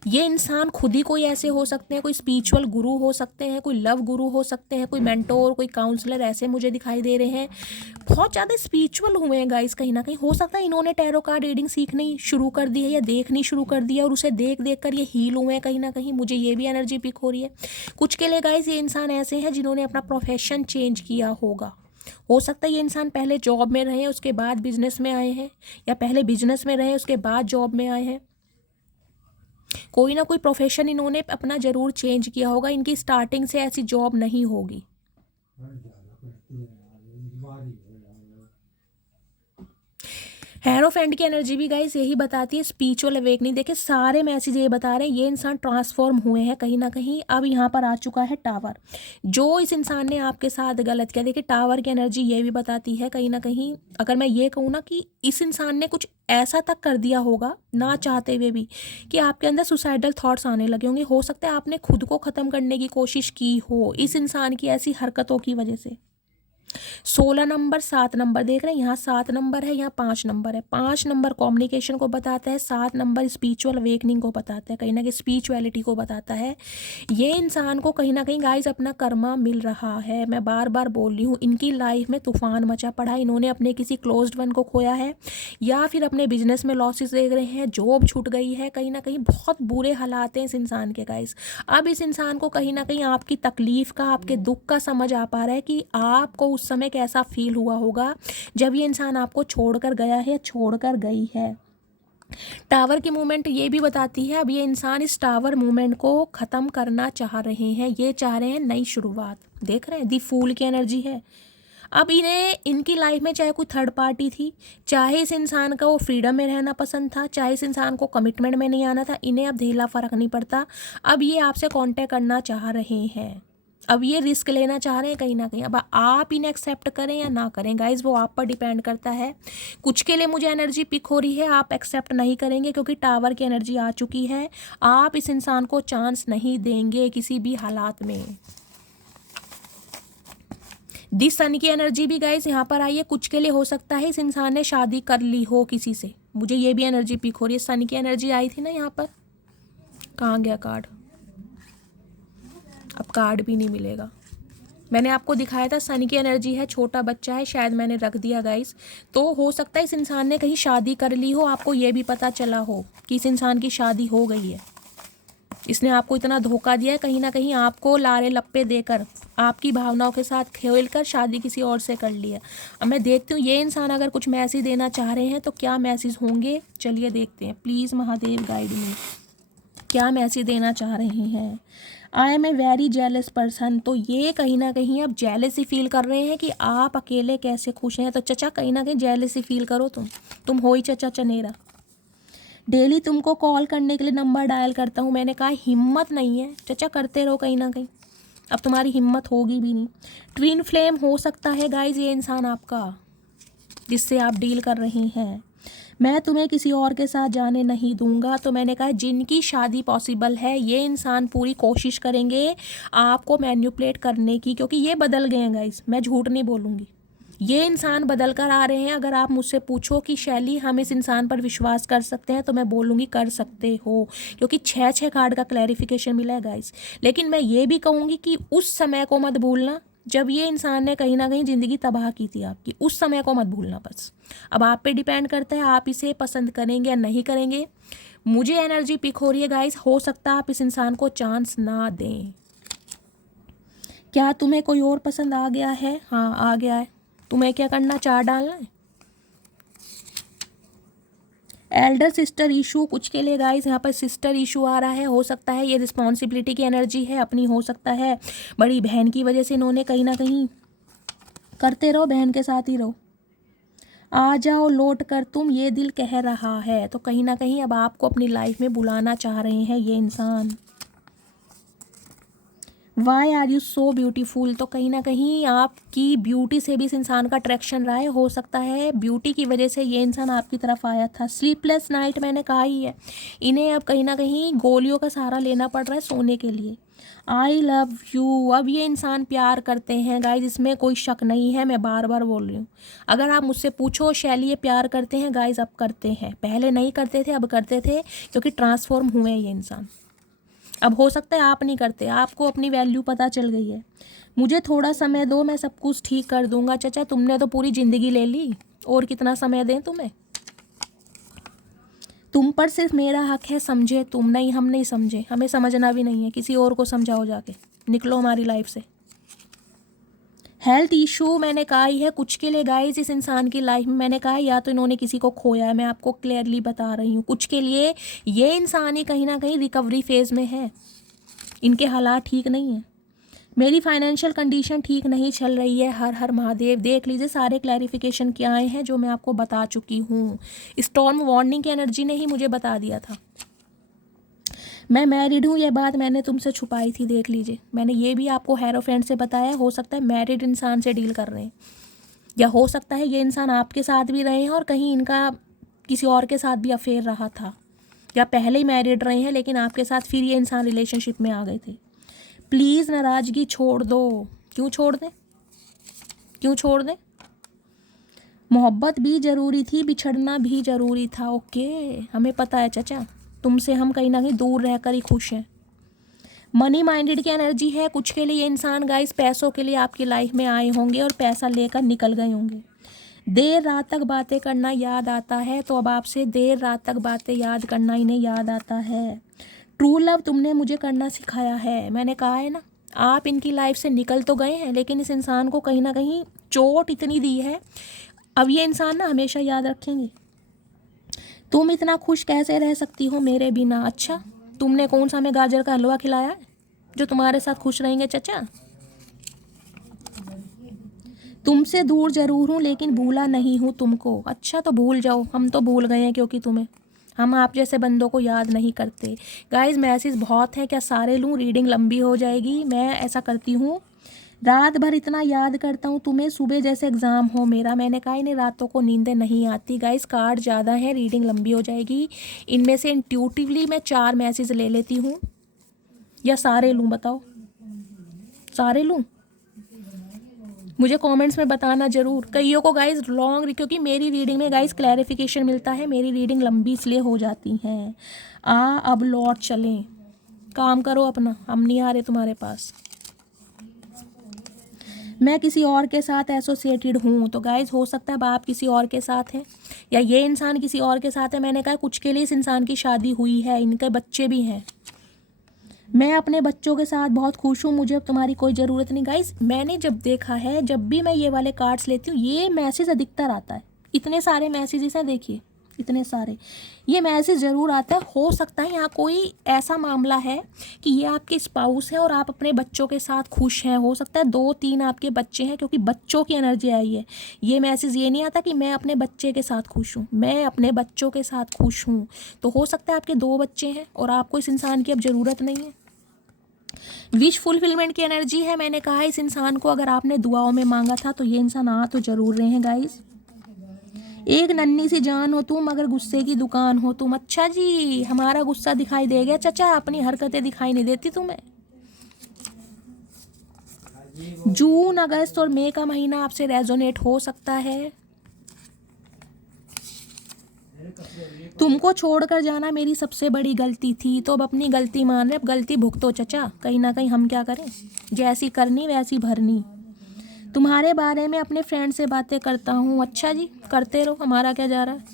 ये इंसान खुद ही कोई ऐसे हो सकते हैं, कोई स्पिरिचुअल गुरु हो सकते हैं, कोई लव गुरु हो सकते हैं, कोई मेंटोर, कोई काउंसलर, ऐसे मुझे दिखाई दे रहे हैं। बहुत ज़्यादा स्पिरिचुअल हुए हैं गाइस कहीं ना कहीं। हो सकता है इन्होंने टैरो कार्ड रीडिंग सीखनी शुरू कर दी है या देखनी शुरू कर दी है, और उसे देख देख कर ये हील हुए हैं कहीं ना कहीं। मुझे ये भी एनर्जी पिक हो रही है। कुछ के लिए गाइस ये इंसान ऐसे हैं जिन्होंने अपना प्रोफेशन चेंज किया होगा। हो सकता है ये इंसान पहले जॉब में रहे उसके बाद बिजनेस में आए हैं, या पहले बिजनेस में रहे उसके बाद जॉब में आए हैं। कोई ना कोई प्रोफेशन इन्होंने अपना ज़रूर चेंज किया होगा। इनकी स्टार्टिंग से ऐसी जॉब नहीं होगी। हेरोफेंट की एनर्जी भी गाइस यही बताती है, स्पिरिचुअल अवेकनिंग। देखिए सारे मैसेज ये बता रहे हैं, ये इंसान ट्रांसफॉर्म हुए हैं कहीं ना कहीं। अब यहाँ पर आ चुका है टावर, जो इस इंसान ने आपके साथ गलत किया। देखिए टावर की एनर्जी ये भी बताती है कहीं ना कहीं, अगर मैं ये कहूँ ना कि इस इंसान ने कुछ ऐसा तक कर दिया होगा ना चाहते हुए भी कि आपके अंदर सुसाइडल थॉट्स आने लगे होंगे। हो सकता है आपने खुद को ख़त्म करने की कोशिश की हो इस इंसान की ऐसी हरकतों की वजह से। 16 नंबर, 7 नंबर देख रहे हैं, यहाँ 7 नंबर है, यहाँ 5 नंबर है। 5 नंबर कम्युनिकेशन को बताता है, 7 नंबर स्पिरिचुअल अवेकनिंग को बताता है, कहीं ना कहीं स्पिरिचुअलिटी को बताता है। ये इंसान को कहीं ना कहीं गाइस अपना कर्मा मिल रहा है। मैं बार बार बोल रही हूँ, इनकी लाइफ में तूफान मचा पड़ा है। इन्होंने अपने किसी क्लोज्ड वन को खोया है, या फिर अपने बिजनेस में लॉसेस देख रहे हैं, जॉब छूट गई है, कहीं ना कहीं बहुत बुरे हालात हैं इस इंसान के गाइस। अब इस इंसान को कहीं ना कहीं आपकी तकलीफ का, आपके दुख का समझ आ पा रहा है कि आपको उस समय कैसा फील हुआ होगा जब ये इंसान आपको छोड़कर गया है, छोड़कर गई है। टावर की मूवमेंट ये भी बताती है, अब ये इंसान इस टावर मूवमेंट को ख़त्म करना चाह रहे हैं। ये चाह रहे हैं नई शुरुआत। देख रहे हैं, दी फूल की एनर्जी है। अब इन्हें, इनकी लाइफ में चाहे कोई थर्ड पार्टी थी, चाहे इस इंसान का वो फ्रीडम में रहना पसंद था, चाहे इस इंसान को कमिटमेंट में नहीं आना था, इन्हें अब ढेला फ़र्क नहीं पड़ता। अब ये आपसे कांटेक्ट करना चाह रहे हैं, अब ये रिस्क लेना चाह रहे हैं कहीं ना कहीं। अब आप इन्हें एक्सेप्ट करें या ना करें गाइज, वो आप पर डिपेंड करता है। कुछ के लिए मुझे एनर्जी पिक हो रही है, आप एक्सेप्ट नहीं करेंगे क्योंकि टावर की एनर्जी आ चुकी है। आप इस इंसान को चांस नहीं देंगे किसी भी हालात में। दी सन की एनर्जी भी गाइज यहाँ पर आई है। कुछ के लिए हो सकता है इस इंसान ने शादी कर ली हो किसी से, मुझे ये भी एनर्जी पिक हो रही है। सन की एनर्जी आई थी ना यहाँ पर, कहाँ गया कार्ड? अब कार्ड भी नहीं मिलेगा। मैंने आपको दिखाया था सन की एनर्जी है, छोटा बच्चा है, शायद मैंने रख दिया गाइस। तो हो सकता है इस इंसान ने कहीं शादी कर ली हो, आपको ये भी पता चला हो कि इस इंसान की शादी हो गई है। इसने आपको इतना धोखा दिया है, कहीं ना कहीं आपको लारे लप्पे देकर, आपकी भावनाओं के साथ खेल कर शादी किसी और से कर ली है। अब मैं देखती हूँ ये इंसान अगर कुछ मैसेज देना चाह रहे हैं तो क्या मैसेज होंगे, चलिए देखते हैं। प्लीज़ महादेव गाइड मी, क्या मैसेज देना चाह रहे हैं। I am a very jealous person, तो ये कहीं ना कहीं अब जेलसी फील कर रहे हैं कि आप अकेले कैसे खुश हैं। तो चचा कहीं ना कहीं जेलसी फील करो, तुम हो ही चचा चनेरा। डेली तुमको कॉल करने के लिए नंबर डायल करता हूँ, मैंने कहा हिम्मत नहीं है चचा, करते रहो कहीं ना कहीं, अब तुम्हारी हिम्मत होगी भी नहीं। ट्विन फ्लेम हो सकता है गाइज ये इंसान आपका, जिससे आप डील कर रहे हैं। मैं तुम्हें किसी और के साथ जाने नहीं दूंगा, तो मैंने कहा जिनकी शादी पॉसिबल है ये इंसान पूरी कोशिश करेंगे आपको मैनिपुलेट करने की, क्योंकि ये बदल गए हैं गाइस, मैं झूठ नहीं बोलूँगी, ये इंसान बदल कर आ रहे हैं। अगर आप मुझसे पूछो कि शैली हम इस इंसान पर विश्वास कर सकते हैं, तो मैं बोलूँगी कर सकते हो, क्योंकि 6 कार्ड का क्लैरिफिकेशन मिला है गाइस। लेकिन मैं ये भी कहूँगी कि उस समय को मत भूलना जब ये इंसान ने कहीं ना कहीं ज़िंदगी तबाह की थी आपकी, उस समय को मत भूलना बस। अब आप पे डिपेंड करता है आप इसे पसंद करेंगे या नहीं करेंगे। मुझे एनर्जी पिक हो रही है गाइस, हो सकता है आप इस इंसान को चांस ना दें। क्या तुम्हें कोई और पसंद आ गया है? हाँ आ गया है। तुम्हें क्या करना, 4 डालना है। एल्डर सिस्टर इशू, कुछ के लिए गाइस यहाँ पर सिस्टर इशू आ रहा है। हो सकता है ये रिस्पॉन्सिबिलिटी की एनर्जी है अपनी, हो सकता है बड़ी बहन की वजह से इन्होंने कहीं ना कहीं, करते रहो बहन के साथ ही रहो। आ जाओ लौट कर तुम, ये दिल कह रहा है, तो कहीं ना कहीं अब आपको अपनी लाइफ में बुलाना चाह रहे हैं ये इंसान। Why are you so beautiful, तो कहीं ना कहीं आपकी ब्यूटी से भी इस इंसान का अट्रैक्शन रहा है। हो सकता है ब्यूटी की वजह से ये इंसान आपकी तरफ आया था। स्लीपलेस नाइट मैंने कहा ही है, इन्हें अब कहीं ना कहीं गोलियों का सहारा लेना पड़ रहा है सोने के लिए। आई लव यू, अब ये इंसान प्यार करते हैं गाइज, इसमें कोई शक नहीं है, मैं बार बार बोल रही हूँ। अगर आप मुझसे पूछो शैली ये प्यार करते हैं गाइज, अब करते हैं, पहले नहीं करते थे अब करते थे, क्योंकि ट्रांसफॉर्म हुए हैं ये इंसान। अब हो सकता है आप नहीं करते, आपको अपनी वैल्यू पता चल गई है। मुझे थोड़ा समय दो, मैं सब कुछ ठीक कर दूंगा। चचा तुमने तो पूरी ज़िंदगी ले ली, और कितना समय दें तुम्हें? तुम पर सिर्फ मेरा हक है, समझे तुम, नहीं हम नहीं समझे, हमें समझना भी नहीं है, किसी और को समझाओ जाके, निकलो हमारी लाइफ से। हेल्थ इशू मैंने कहा ही है, कुछ के लिए गाइस इस इंसान की लाइफ में मैंने कहा या तो इन्होंने किसी को खोया है, मैं आपको क्लियरली बता रही हूँ। कुछ के लिए ये इंसान ही कहीं ना कहीं रिकवरी फेज़ में है, इनके हालात ठीक नहीं है। मेरी फाइनेंशियल कंडीशन ठीक नहीं चल रही है, हर हर महादेव। देख लीजिए सारे क्लैरिफिकेशन क्या आए हैं जो मैं आपको बता चुकी हूँ। स्टॉर्म वार्निंग की एनर्जी ने ही मुझे बता दिया था। मैं मैरिड हूँ, ये बात मैंने तुमसे छुपाई थी। देख लीजिए मैंने ये भी आपको हेरोफेंट से बताया। हो सकता है मैरिड इंसान से डील कर रहे हैं, या हो सकता है ये इंसान आपके साथ भी रहे हैं और कहीं इनका किसी और के साथ भी अफेयर रहा था, या पहले ही मैरिड रहे हैं लेकिन आपके साथ फिर ये इंसान रिलेशनशिप में आ गए थे। प्लीज़ नाराज़गी छोड़ दो। क्यों छोड़ दें, क्यों छोड़ दें? मोहब्बत भी ज़रूरी थी, बिछड़ना भी ज़रूरी था। ओके, हमें पता है चाचा, तुमसे हम कहीं ना कहीं दूर रहकर ही खुश हैं। मनी माइंडेड की एनर्जी है। कुछ के लिए ये इंसान गाइस पैसों के लिए आपकी लाइफ में आए होंगे और पैसा लेकर निकल गए होंगे। देर रात तक बातें करना याद आता है, तो अब आपसे देर रात तक बातें याद करना इन्हें याद आता है। ट्रू लव तुमने मुझे करना सिखाया है। मैंने कहा है ना, आप इनकी लाइफ से निकल तो गए हैं लेकिन इस इंसान को कहीं ना कहीं चोट इतनी दी है, अब ये इंसान ना हमेशा याद रखेंगे। तुम इतना खुश कैसे रह सकती हो मेरे बिना? अच्छा, तुमने कौन सा हमें गाजर का हलवा खिलाया है जो तुम्हारे साथ खुश रहेंगे चाचा? तुमसे दूर जरूर हूँ लेकिन भूला नहीं हूँ तुमको। अच्छा, तो भूल जाओ, हम तो भूल गए हैं क्योंकि हम आप जैसे बंदों को याद नहीं करते। गाइस मैसेज बहुत हैं, क्या सारे लूँ? रीडिंग लंबी हो जाएगी। मैं ऐसा करती हूँ, रात भर इतना याद करता हूँ तुम्हें, सुबह जैसे एग्ज़ाम हो मेरा। मैंने कहा इन्हें रातों को नींदें नहीं आती। गाइस कार्ड ज़्यादा है, रीडिंग लंबी हो जाएगी। इनमें से इंट्यूटिवली मैं 4 मैसेज ले लेती हूँ, या सारे लूँ? बताओ, सारे लूँ? मुझे कमेंट्स में बताना ज़रूर। कईयों को गाइस लॉन्ग, क्योंकि मेरी रीडिंग में गाइस क्लैरिफिकेशन मिलता है, मेरी रीडिंग लंबी इसलिए हो जाती हैं। अब लौट चलें, काम करो अपना, हम नहीं आ रहे तुम्हारे पास। मैं किसी और के साथ एसोसिएटेड हूँ, तो गाइस हो सकता है अब आप किसी और के साथ हैं, या ये इंसान किसी और के साथ है। मैंने कहा कुछ के लिए इस इंसान की शादी हुई है, इनके बच्चे भी हैं। मैं अपने बच्चों के साथ बहुत खुश हूँ, मुझे अब तुम्हारी कोई ज़रूरत नहीं। गाइस मैंने जब देखा है, जब भी मैं ये वाले कार्ड्स लेती हूँ ये मैसेज अधिकतर आता है। इतने सारे मैसेजेस हैं, देखिए इतने सारे, ये मैसेज ज़रूर आता है। हो सकता है यहाँ कोई ऐसा मामला है कि ये आपके स्पाउस हैं और आप अपने बच्चों के साथ खुश हैं। हो सकता है 2-3 आपके बच्चे हैं, क्योंकि बच्चों की एनर्जी आई है। ये मैसेज ये नहीं आता कि मैं अपने बच्चे के साथ खुश हूँ, मैं अपने बच्चों के साथ खुश हूँ। तो हो सकता है आपके 2 बच्चे हैं और आपको इस इंसान की अब ज़रूरत नहीं है। विश फुलफिलमेंट की एनर्जी है। मैंने कहा इस इंसान को अगर आपने दुआओं में मांगा था तो ये इंसान आ तो जरूर रहे हैं गाइस। एक नन्ही सी जान हो तुम, मगर गुस्से की दुकान हो तुम। अच्छा जी, हमारा गुस्सा दिखाई दे गया चाचा, अपनी हरकतें दिखाई नहीं देती तुम्हें। जून, अगस्त और मई का महीना आपसे रेजोनेट हो सकता है। तुमको छोड़कर जाना मेरी सबसे बड़ी गलती थी, तो अब अपनी गलती मान रहे, अब गलती भुगतो चचा। कहीं ना कहीं हम क्या करें, जैसी करनी वैसी भरनी। तुम्हारे बारे में अपने फ्रेंड से बातें करता हूँ। अच्छा जी, करते रहो, हमारा क्या जा रहा है।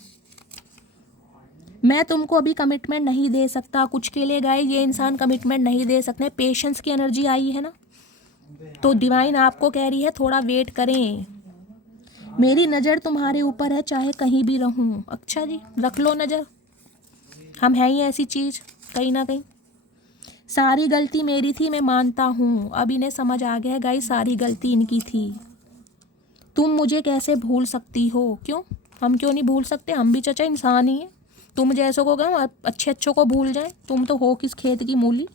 मैं तुमको अभी कमिटमेंट नहीं दे सकता। कुछ के लिए गाइस ये इंसान कमिटमेंट नहीं दे सकते। पेशेंस की एनर्जी आई है ना, तो डिवाइन आपको कह रही है थोड़ा वेट करें। मेरी नज़र तुम्हारे ऊपर है चाहे कहीं भी रहूं। अच्छा जी, रख लो नज़र, हम हैं ही ऐसी चीज़ कहीं ना कहीं। सारी गलती मेरी थी, मैं मानता हूँ। अब इन्हें समझ आ गया है गाइस, सारी गलती इनकी थी। तुम मुझे कैसे भूल सकती हो? क्यों, हम क्यों नहीं भूल सकते? हम भी चचा इंसान ही हैं। तुम जैसों को गए अच्छे अच्छों को भूल जाए, तुम तो हो किस खेत की मूली।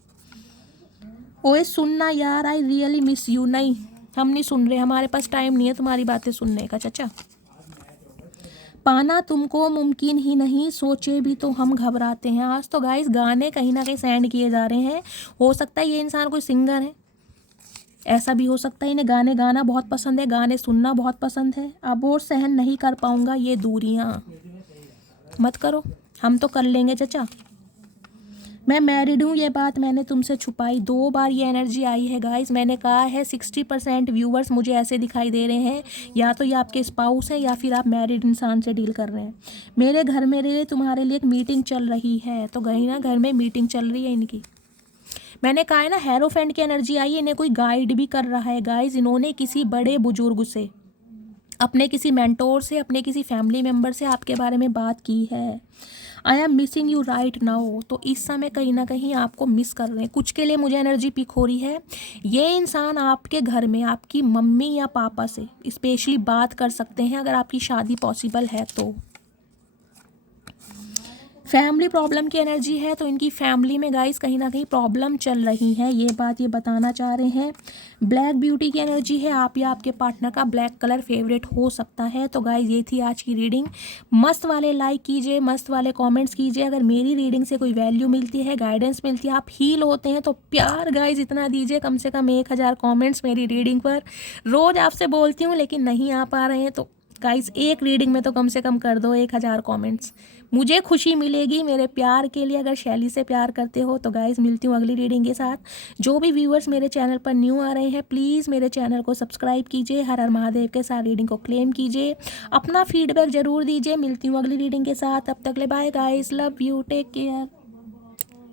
ओए सुनना यार, आई रियली मिस यू। नहीं, हम नहीं सुन रहे, हमारे पास टाइम नहीं है तुम्हारी बातें सुनने का चाचा। पाना तुमको मुमकिन ही नहीं, सोचे भी तो हम घबराते हैं। आज तो गाइस गाने कहीं ना कहीं सेंड किए जा रहे हैं। हो सकता है ये इंसान कोई सिंगर है, ऐसा भी हो सकता है इन्हें गाने गाना बहुत पसंद है, गाने सुनना बहुत पसंद है। अब और सहन नहीं कर पाऊंगा ये दूरियां। मत करो, हम तो कर लेंगे चचा। मैं मैरिड हूँ, ये बात मैंने तुमसे छुपाई। 2 बार ये एनर्जी आई है गाइस। मैंने कहा है 60% व्यूवर्स मुझे ऐसे दिखाई दे रहे हैं, या तो ये आपके स्पाउस हैं या फिर आप मैरिड इंसान से डील कर रहे हैं। मेरे घर में तुम्हारे लिए एक मीटिंग चल रही है, तो गई ना, घर में मीटिंग चल रही है इनकी। मैंने कहा है ना, हेरोफेंट की एनर्जी आई है, इन्हें कोई गाइड भी कर रहा है गाइस। इन्होंने किसी बड़े बुजुर्ग से, अपने किसी मेंटोर से, अपने किसी फैमिली मेम्बर से आपके बारे में बात की है। I am missing you right now, तो इस समय कहीं ना कहीं आपको मिस कर रहे हैं। कुछ के लिए मुझे एनर्जी पिक हो रही है, ये इंसान आपके घर में आपकी मम्मी या पापा से स्पेशली बात कर सकते हैं अगर आपकी शादी पॉसिबल है तो। फैमिली प्रॉब्लम की एनर्जी है, तो इनकी फैमिली में गाइस कहीं ना कहीं प्रॉब्लम चल रही है, ये बात ये बताना चाह रहे हैं। ब्लैक ब्यूटी की एनर्जी है, आप या आपके पार्टनर का ब्लैक कलर फेवरेट हो सकता है। तो गाइस ये थी आज की रीडिंग। मस्त वाले लाइक कीजिए, मस्त वाले कमेंट्स कीजिए। अगर मेरी रीडिंग से कोई वैल्यू मिलती है, गाइडेंस मिलती है, आप हील होते हैं, तो प्यार गाइस इतना दीजिए, कम से कम 1000 कॉमेंट्स मेरी रीडिंग पर। रोज़ आपसे बोलती हूँ लेकिन नहीं आ पा रहे हैं, तो गाइस एक रीडिंग में तो कम से कम कर दो 1000 कमेंट्स, मुझे खुशी मिलेगी मेरे प्यार के लिए। अगर शैली से प्यार करते हो तो गाइस मिलती हूँ अगली रीडिंग के साथ। जो भी व्यूअर्स मेरे चैनल पर न्यू आ रहे हैं, प्लीज़ मेरे चैनल को सब्सक्राइब कीजिए, हर हर महादेव के साथ रीडिंग को क्लेम कीजिए, अपना फीडबैक ज़रूर दीजिए। मिलती हूँ अगली रीडिंग के साथ, तब तक ले bye guys, love you, take care.